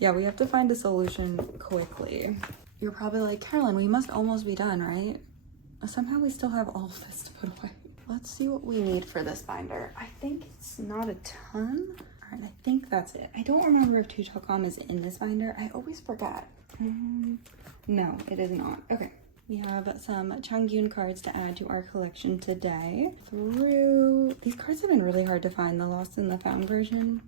Yeah, we have to find a solution quickly. You're probably like, Carolyn, we must almost be done, right? Somehow we still have all of this to put away. Let's see what we need for this binder. I think it's not a ton. All right, I think that's it. I don't remember if Tuchocom is in this binder. I always forget. No, it is not. Okay. We have some Changyun cards to add to our collection today. These cards have been really hard to find, the lost and the found version.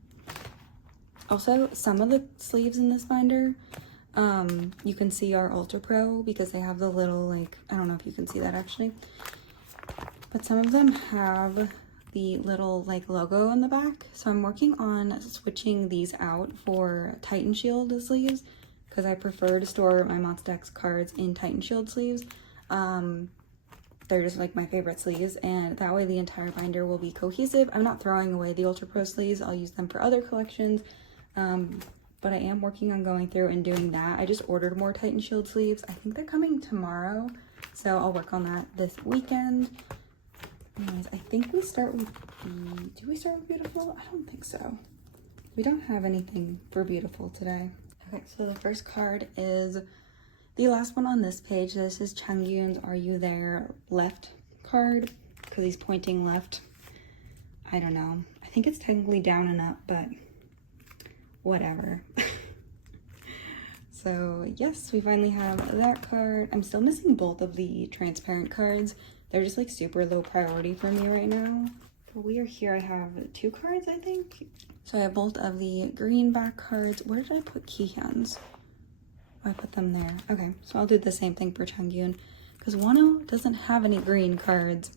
Also, some of the sleeves in this binder, you can see are Ultra Pro because they have the little, like, I don't know if you can see that actually, but some of them have the little, like, logo on the back. So I'm working on switching these out for Titan Shield sleeves because I prefer to store my Monsta X cards in Titan Shield sleeves. They're just like my favorite sleeves, and that way the entire binder will be cohesive. I'm not throwing away the Ultra Pro sleeves. I'll use them for other collections. But I am working on going through and doing that. I just ordered more Titan Shield sleeves. I think they're coming tomorrow, so I'll work on that this weekend. Anyways, I think we start with do we start with Beautiful? I don't think so. We don't have anything for Beautiful today. Okay, so the first card is the last one on this page. This is Changyun's Are You There left card, because he's pointing left. I don't know. I think it's technically down and up, but whatever. So yes, we finally have that card. I'm still missing both of the transparent cards. They're just like super low priority for me right now. But we are here. I have 2 cards, I think. So I have both of the green back cards. Where did I put Kihyun's? Oh, I put them there. Okay, so I'll do the same thing for Changyun because Wonho doesn't have any green cards.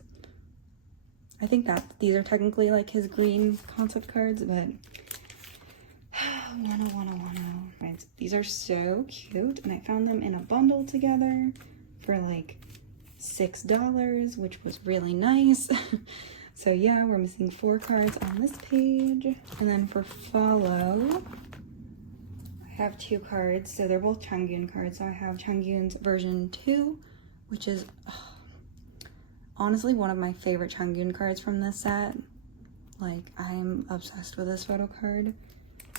I think that these are technically like his green concept cards, but Wonho. Right, these are so cute, and I found them in a bundle together. for like $6, which was really nice. So yeah, we're missing 4 cards on this page. And then for follow, I have 2 cards. So they're both Changyun cards. So I have Changyun's version 2, which is honestly one of my favorite Changyun cards from this set. Like, I'm obsessed with this photo card.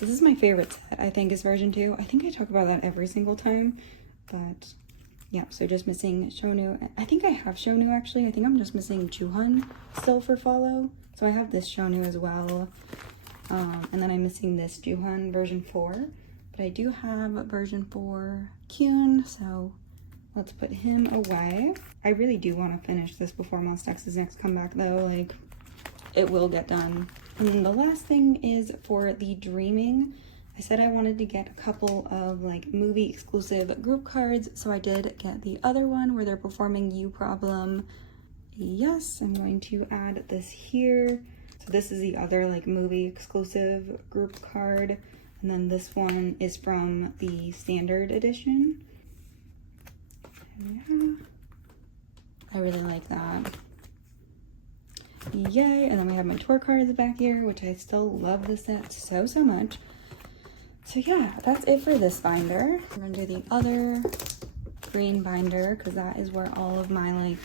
This is my favorite set, I think, is version 2. I think I talk about that every single time, but yeah, so just missing Shonu. I think I have Shonu, actually. I think I'm just missing Juhun still for follow. So I have this Shonu as well. And then I'm missing this Juhun version 4. But I do have version 4 Kyun, so let's put him away. I really do want to finish this before Monsta X's next comeback, though. Like, it will get done. And then the last thing is for the Dreaming. I said I wanted to get a couple of like movie exclusive group cards, so I did get the other one where they're performing You Problem. Yes, I'm going to add this here. So this is the other like movie exclusive group card. And then this one is from the standard edition. And yeah, I really like that. Yay. And then we have my tour cards back here, which I still love this set so much. So yeah, that's it for this binder. I'm gonna do the other green binder because that is where all of my like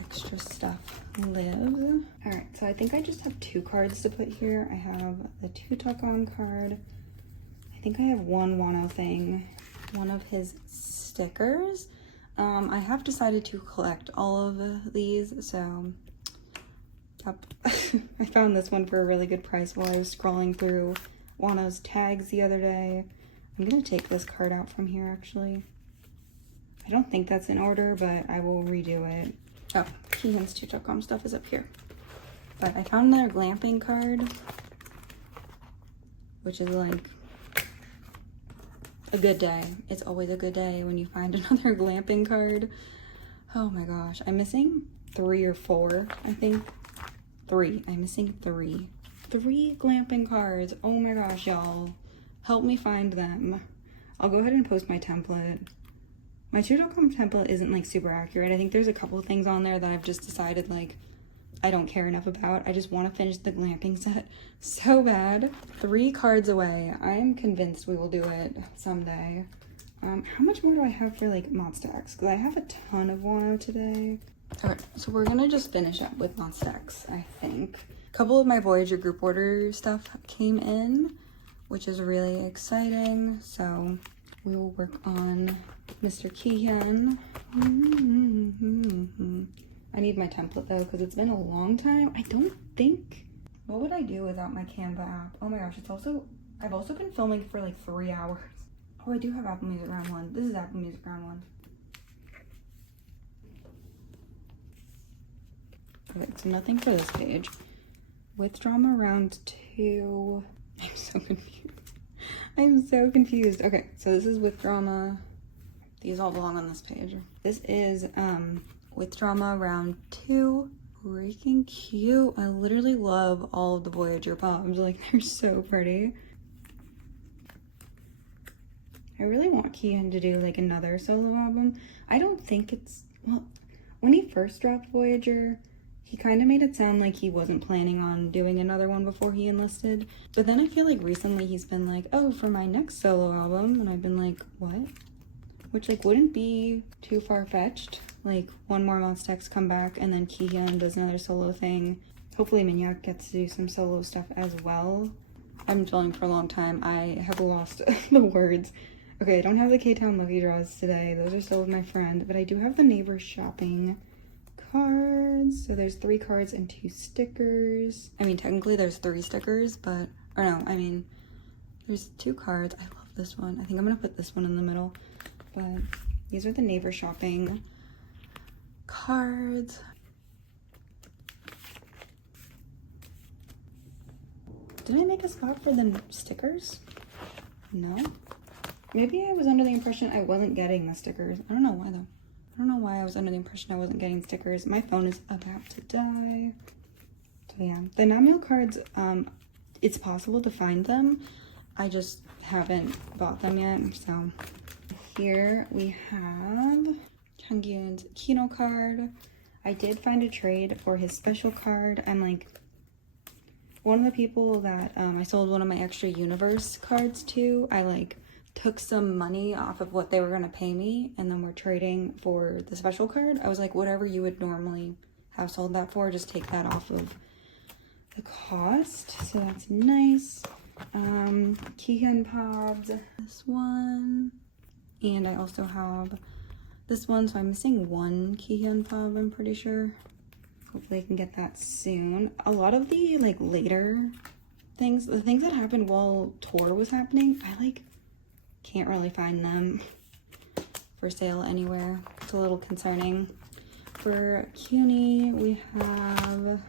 extra stuff lives. All right, so I think I just have 2 cards to put here. I have the 2 Takon card. I think I have 1 Wonho thing, one of his stickers. I have decided to collect all of these, so yep. I found this one for a really good price while I was scrolling through Wonho's tags the other day. I'm gonna take this card out from here, actually. I don't think that's in order, but I will redo it. Oh, Keehan's 2.com stuff is up here. But I found another glamping card, which is like a good day. It's always a good day when you find another glamping card. Oh my gosh, I'm missing 3 or 4, I think. 3, I'm missing 3. 3 glamping cards. Oh my gosh, y'all. Help me find them. I'll go ahead and post my template. My 2.com template isn't like super accurate. I think there's a couple of things on there that I've just decided like I don't care enough about. I just want to finish the glamping set so bad. 3 cards away. I'm convinced we will do it someday. How much more do I have for like Monsta X? Because I have a ton of Wonho today. Alright, so we're gonna just finish up with Monsta X, I think. A couple of my Voyager group order stuff came in, which is really exciting. So we will work on Mr. Keehan. I need my template though, because it's been a long time. I don't think, what would I do without my Canva app? Oh my gosh, I've also been filming for like 3 hours. Oh, I do have Apple Music Round 1. This is Apple Music Round 1. Okay, so nothing for this page. With Drama Round 2. I'm so confused. I'm so confused. Okay, so this is With Drama. These all belong on this page. This is With Drama Round 2. Freaking cute. I literally love all of the Voyager pops. Like, they're so pretty. I really want Keehan to do like another solo album. I don't think it's, well, when he first dropped Voyager, he kind of made it sound like he wasn't planning on doing another one before he enlisted. But then I feel like recently he's been like, oh, for my next solo album. And I've been like, what? Which like wouldn't be too far-fetched. Like one more Monsta X comeback and then Keehan does another solo thing. Hopefully Minhyuk gets to do some solo stuff as well. I've been filming for a long time. I have lost the words. Okay, I don't have the K-Town Lucky Draws today. Those are still with my friend. But I do have the Neighbor Shopping cards. So there's 3 cards and 2 stickers. I mean, technically there's 3 stickers, but, or no, I mean, there's 2 cards. I love this one. I think I'm gonna put this one in the middle. But these are the Neighbor Shopping cards. Did I make a spot for the stickers? No? Maybe I was under the impression I wasn't getting the stickers. I don't know why though. I don't know why I was under the impression I wasn't getting stickers. My phone is about to die. So yeah, the nominal cards, it's possible to find them. I just haven't bought them yet. So here we have Changyun's Kino card. I did find a trade for his special card. I'm like one of the people that I sold one of my extra universe cards to. I like took some money off of what they were gonna pay me, and then we're trading for the special card. I was like, whatever you would normally have sold that for, just take that off of the cost. So that's nice. Kihyun pods, this one, and I also have this one, so I'm missing one Kihyun pub, I'm pretty sure. Hopefully I can get that soon. A lot of the like later things, the things that happened while tour was happening, I like can't really find them for sale anywhere. It's a little concerning. For CUNY, we have,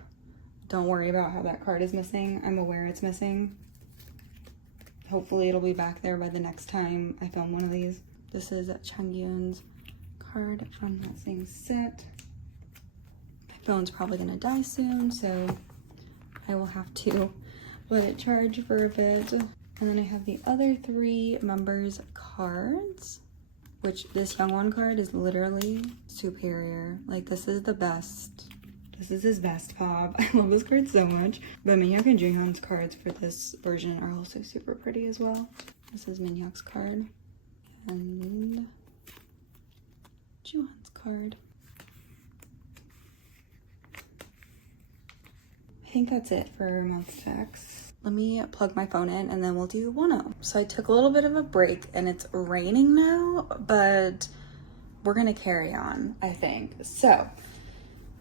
don't worry about how that card is missing. I'm aware it's missing. Hopefully it'll be back there by the next time I film one of these. This is Changyun's card from that same set. My phone's probably gonna die soon, so I will have to let it charge for a bit. And then I have the other 3 members cards, which this young one card is literally superior. Like, this is the best. This is his best pop. I love this card so much. But Minhyuk and Jonghyun's cards for this version are also super pretty as well. This is Minhyuk's card. And Jonghyun's card. I think that's it for Monsta X. Let me plug my phone in and then we'll do Wonho. So I took a little bit of a break and it's raining now, but we're gonna carry on, I think. So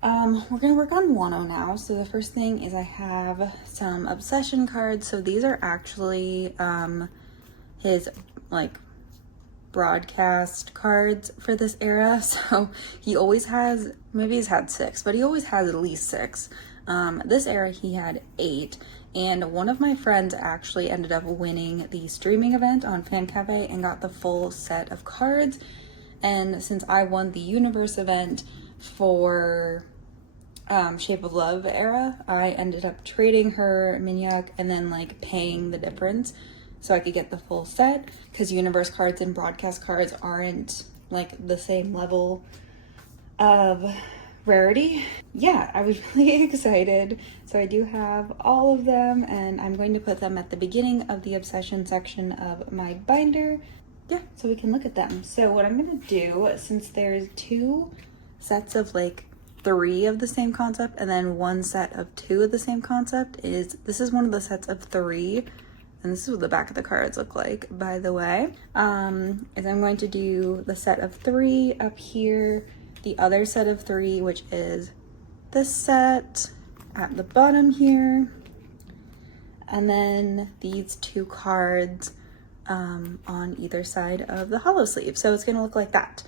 we're gonna work on Wonho now. So the first thing is I have some obsession cards. So these are actually his like broadcast cards for this era. So he always has, maybe he's had 6, but he always has at least 6. This era he had 8, and one of my friends actually ended up winning the streaming event on Fan Cafe and got the full set of cards. And since I won the universe event for Shape of Love era, I ended up trading her Minhyuk and then like paying the difference so I could get the full set, because universe cards and broadcast cards aren't like the same level of rarity. Yeah, I was really excited. So I do have all of them, and I'm going to put them at the beginning of the obsession section of my binder. Yeah, so we can look at them. So what I'm gonna do, since there's 2 sets of like 3 of the same concept and then 1 set of 2 of the same concept, is this is one of the sets of 3, and this is what the back of the cards look like, by the way. Is I'm going to do the set of 3 up here, the other set of 3, which is this set at the bottom here, and then these 2 cards on either side of the hollow sleeve. So it's gonna look like that.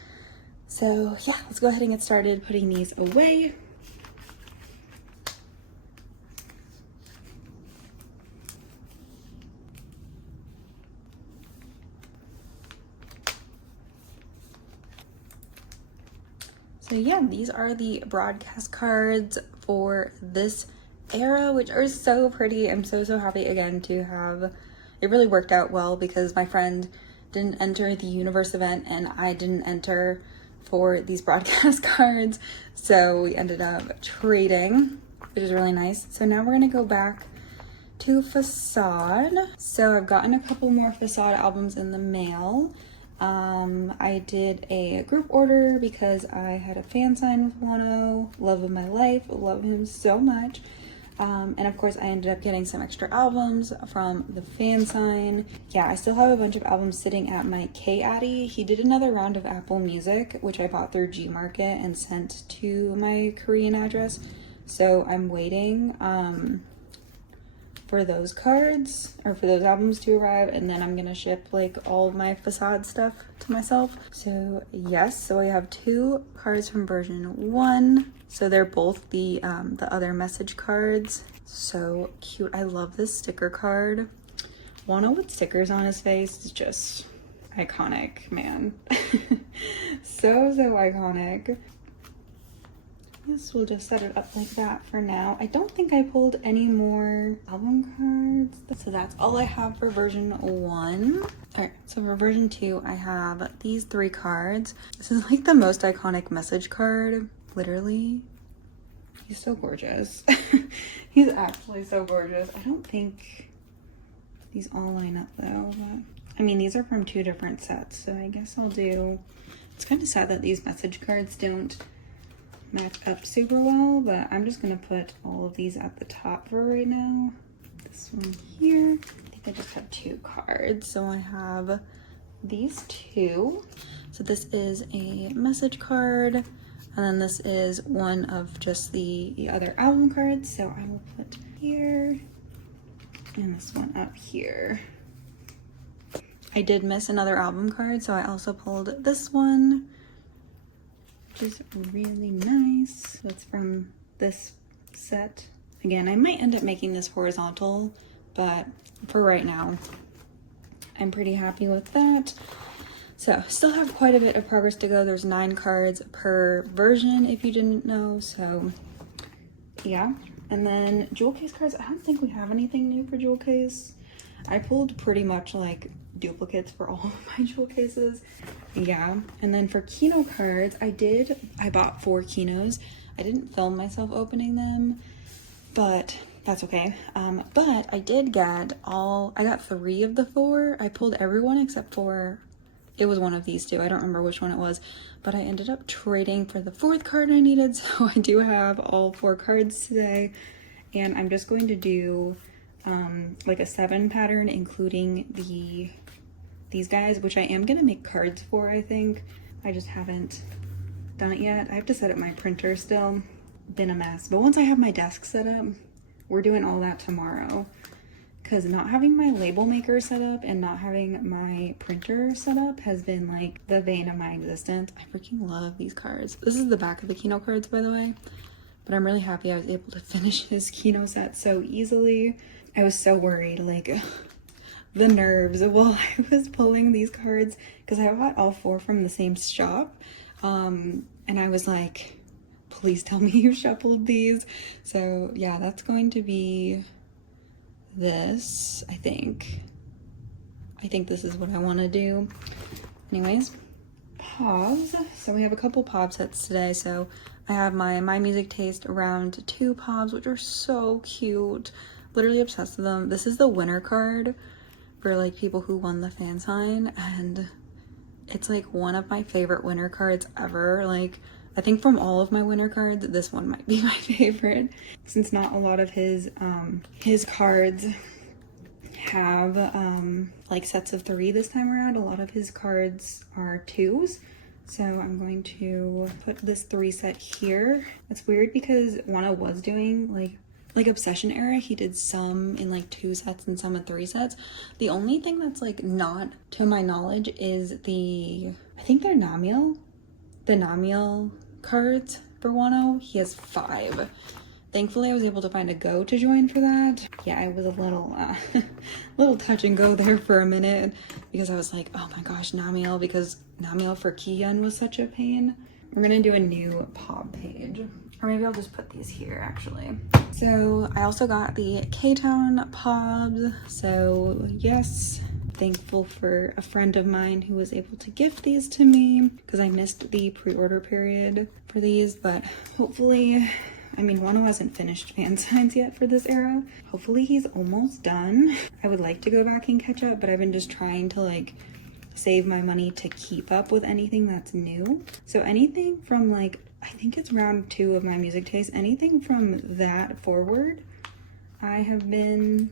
So yeah, let's go ahead and get started putting these away. So yeah, these are the broadcast cards for this era, which are so pretty. I'm so happy again to have, it really worked out well because my friend didn't enter the universe event and I didn't enter for these broadcast cards. So we ended up trading, which is really nice. So now we're gonna go back to Facade. So I've gotten a couple more Facade albums in the mail. I did a group order because I had a fan sign with Wonho, love of my life, love him so much. And of course I ended up getting some extra albums from the fan sign. Yeah, I still have a bunch of albums sitting at my K-Addy. He did another round of Apple Music, which I bought through Gmarket and sent to my Korean address. So I'm waiting, for those cards or for those albums to arrive, and then I'm gonna ship like all of my Facade stuff to myself. So yes, so I have 2 cards from version 1. So they're both the other message cards. So cute. I love this sticker card. Wonho with stickers on his face is just iconic, man. so iconic. Yes, we'll just set it up like that for now. I don't think I pulled any more album cards. So that's all I have for version 1. Alright, so for version 2, I have these 3 cards. This is like the most iconic message card, literally. He's so gorgeous. He's actually so gorgeous. I don't think these all line up though, but I mean, these are from 2 different sets, so I guess I'll do... It's kind of sad that these message cards don't match up super well, but I'm just gonna put all of these at the top for right now. This one here. I think I just have 2 cards, so I have these 2. So this is a message card, and then this is one of just the other album cards. So I will put here, and this one up here. I did miss another album card, so I also pulled this one, which is really nice. That's from this set. Again, I might end up making this horizontal, but for right now, I'm pretty happy with that. So, still have quite a bit of progress to go. There's 9 cards per version, if you didn't know, so yeah. And then jewel case cards, I don't think we have anything new for jewel case. I pulled pretty much like duplicates for all of my jewel cases. Yeah. And then for Kino cards, I bought 4 Kinos. I didn't film myself opening them, but that's okay. But I did get I got 3 of the 4. I pulled everyone except for, it was one of these 2. I don't remember which one it was, but I ended up trading for the 4th card I needed. So I do have all 4 cards today, and I'm just going to do like a 7 pattern, including these guys, which I am gonna make cards for, I think. I just haven't done it yet. I have to set up my printer still. Been a mess, but once I have my desk set up, we're doing all that tomorrow, because not having my label maker set up and not having my printer set up has been like the bane of my existence. I freaking love these cards. This is the back of the Kino cards, by the way, but I'm really happy I was able to finish his Kino set so easily. I was so worried, like the nerves while I was pulling these cards, because I bought all 4 from the same shop, and I was like, please tell me you shuffled these. So yeah, that's going to be this. I think this is what I want to do. Anyways, pops. So we have a couple pop sets today. So I have my Music Taste round 2 pops, which are so cute. Literally obsessed with them. This is the winner card for like people who won the fan sign, and it's like one of my favorite winner cards ever. Like, I think from all of my winner cards, this one might be my favorite, since not a lot of his cards have like sets of 3 this time around. A lot of his cards are 2s. So I'm going to put this 3 set here. It's weird because Wonho was doing like Obsession era, he did some in like 2 sets and some in 3 sets. The only thing that's like not to my knowledge is I think they're Namiel. The Namiel cards for Wonho. He has 5. Thankfully I was able to find a Go to join for that. Yeah, it was a little touch and go there for a minute, because I was like, oh my gosh, Namiel, because Namiel for Kihyun was such a pain. We're gonna do a new pop page. Or maybe I'll just put these here, actually. So I also got the K-Town pops. So yes, thankful for a friend of mine who was able to gift these to me, because I missed the pre-order period for these. But hopefully, I mean, Wonho hasn't finished fan signs yet for this era. Hopefully he's almost done. I would like to go back and catch up, but I've been just trying to like save my money to keep up with anything that's new. So anything from like, I think it's round 2 of my Music Taste, anything from that forward I have been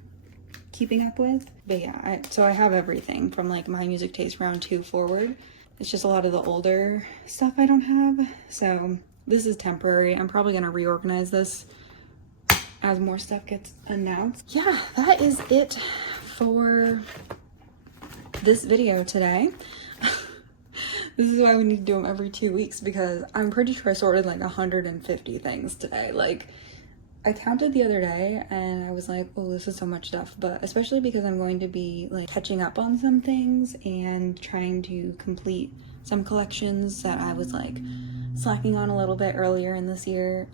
keeping up with. But yeah, so I have everything from like my Music Taste round 2 forward. It's just a lot of the older stuff I don't have. So this is temporary. I'm probably gonna reorganize this as more stuff gets announced. Yeah, that is it for this video today. This is why we need to do them every 2 weeks, because I'm pretty sure I sorted like 150 things today. Like, I counted the other day and I was like, oh, this is so much stuff. But especially because I'm going to be like catching up on some things and trying to complete some collections that I was like slacking on a little bit earlier in this year.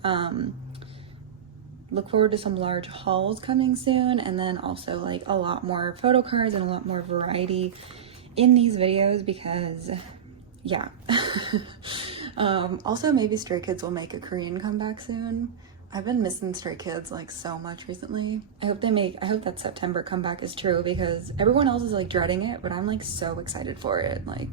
Look forward to some large hauls coming soon, and then also like a lot more photo cards and a lot more variety in these videos because, yeah. Also, maybe Stray Kids will make a Korean comeback soon. I've been missing Stray Kids like so much recently. I hope that September comeback is true because everyone else is like dreading it, but I'm like so excited for it. Like,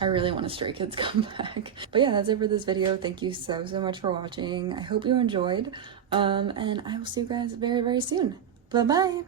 I really want a Stray Kids comeback. But yeah, that's it for this video. Thank you so much for watching. I hope you enjoyed. And I will see you guys very, very soon. Bye-bye.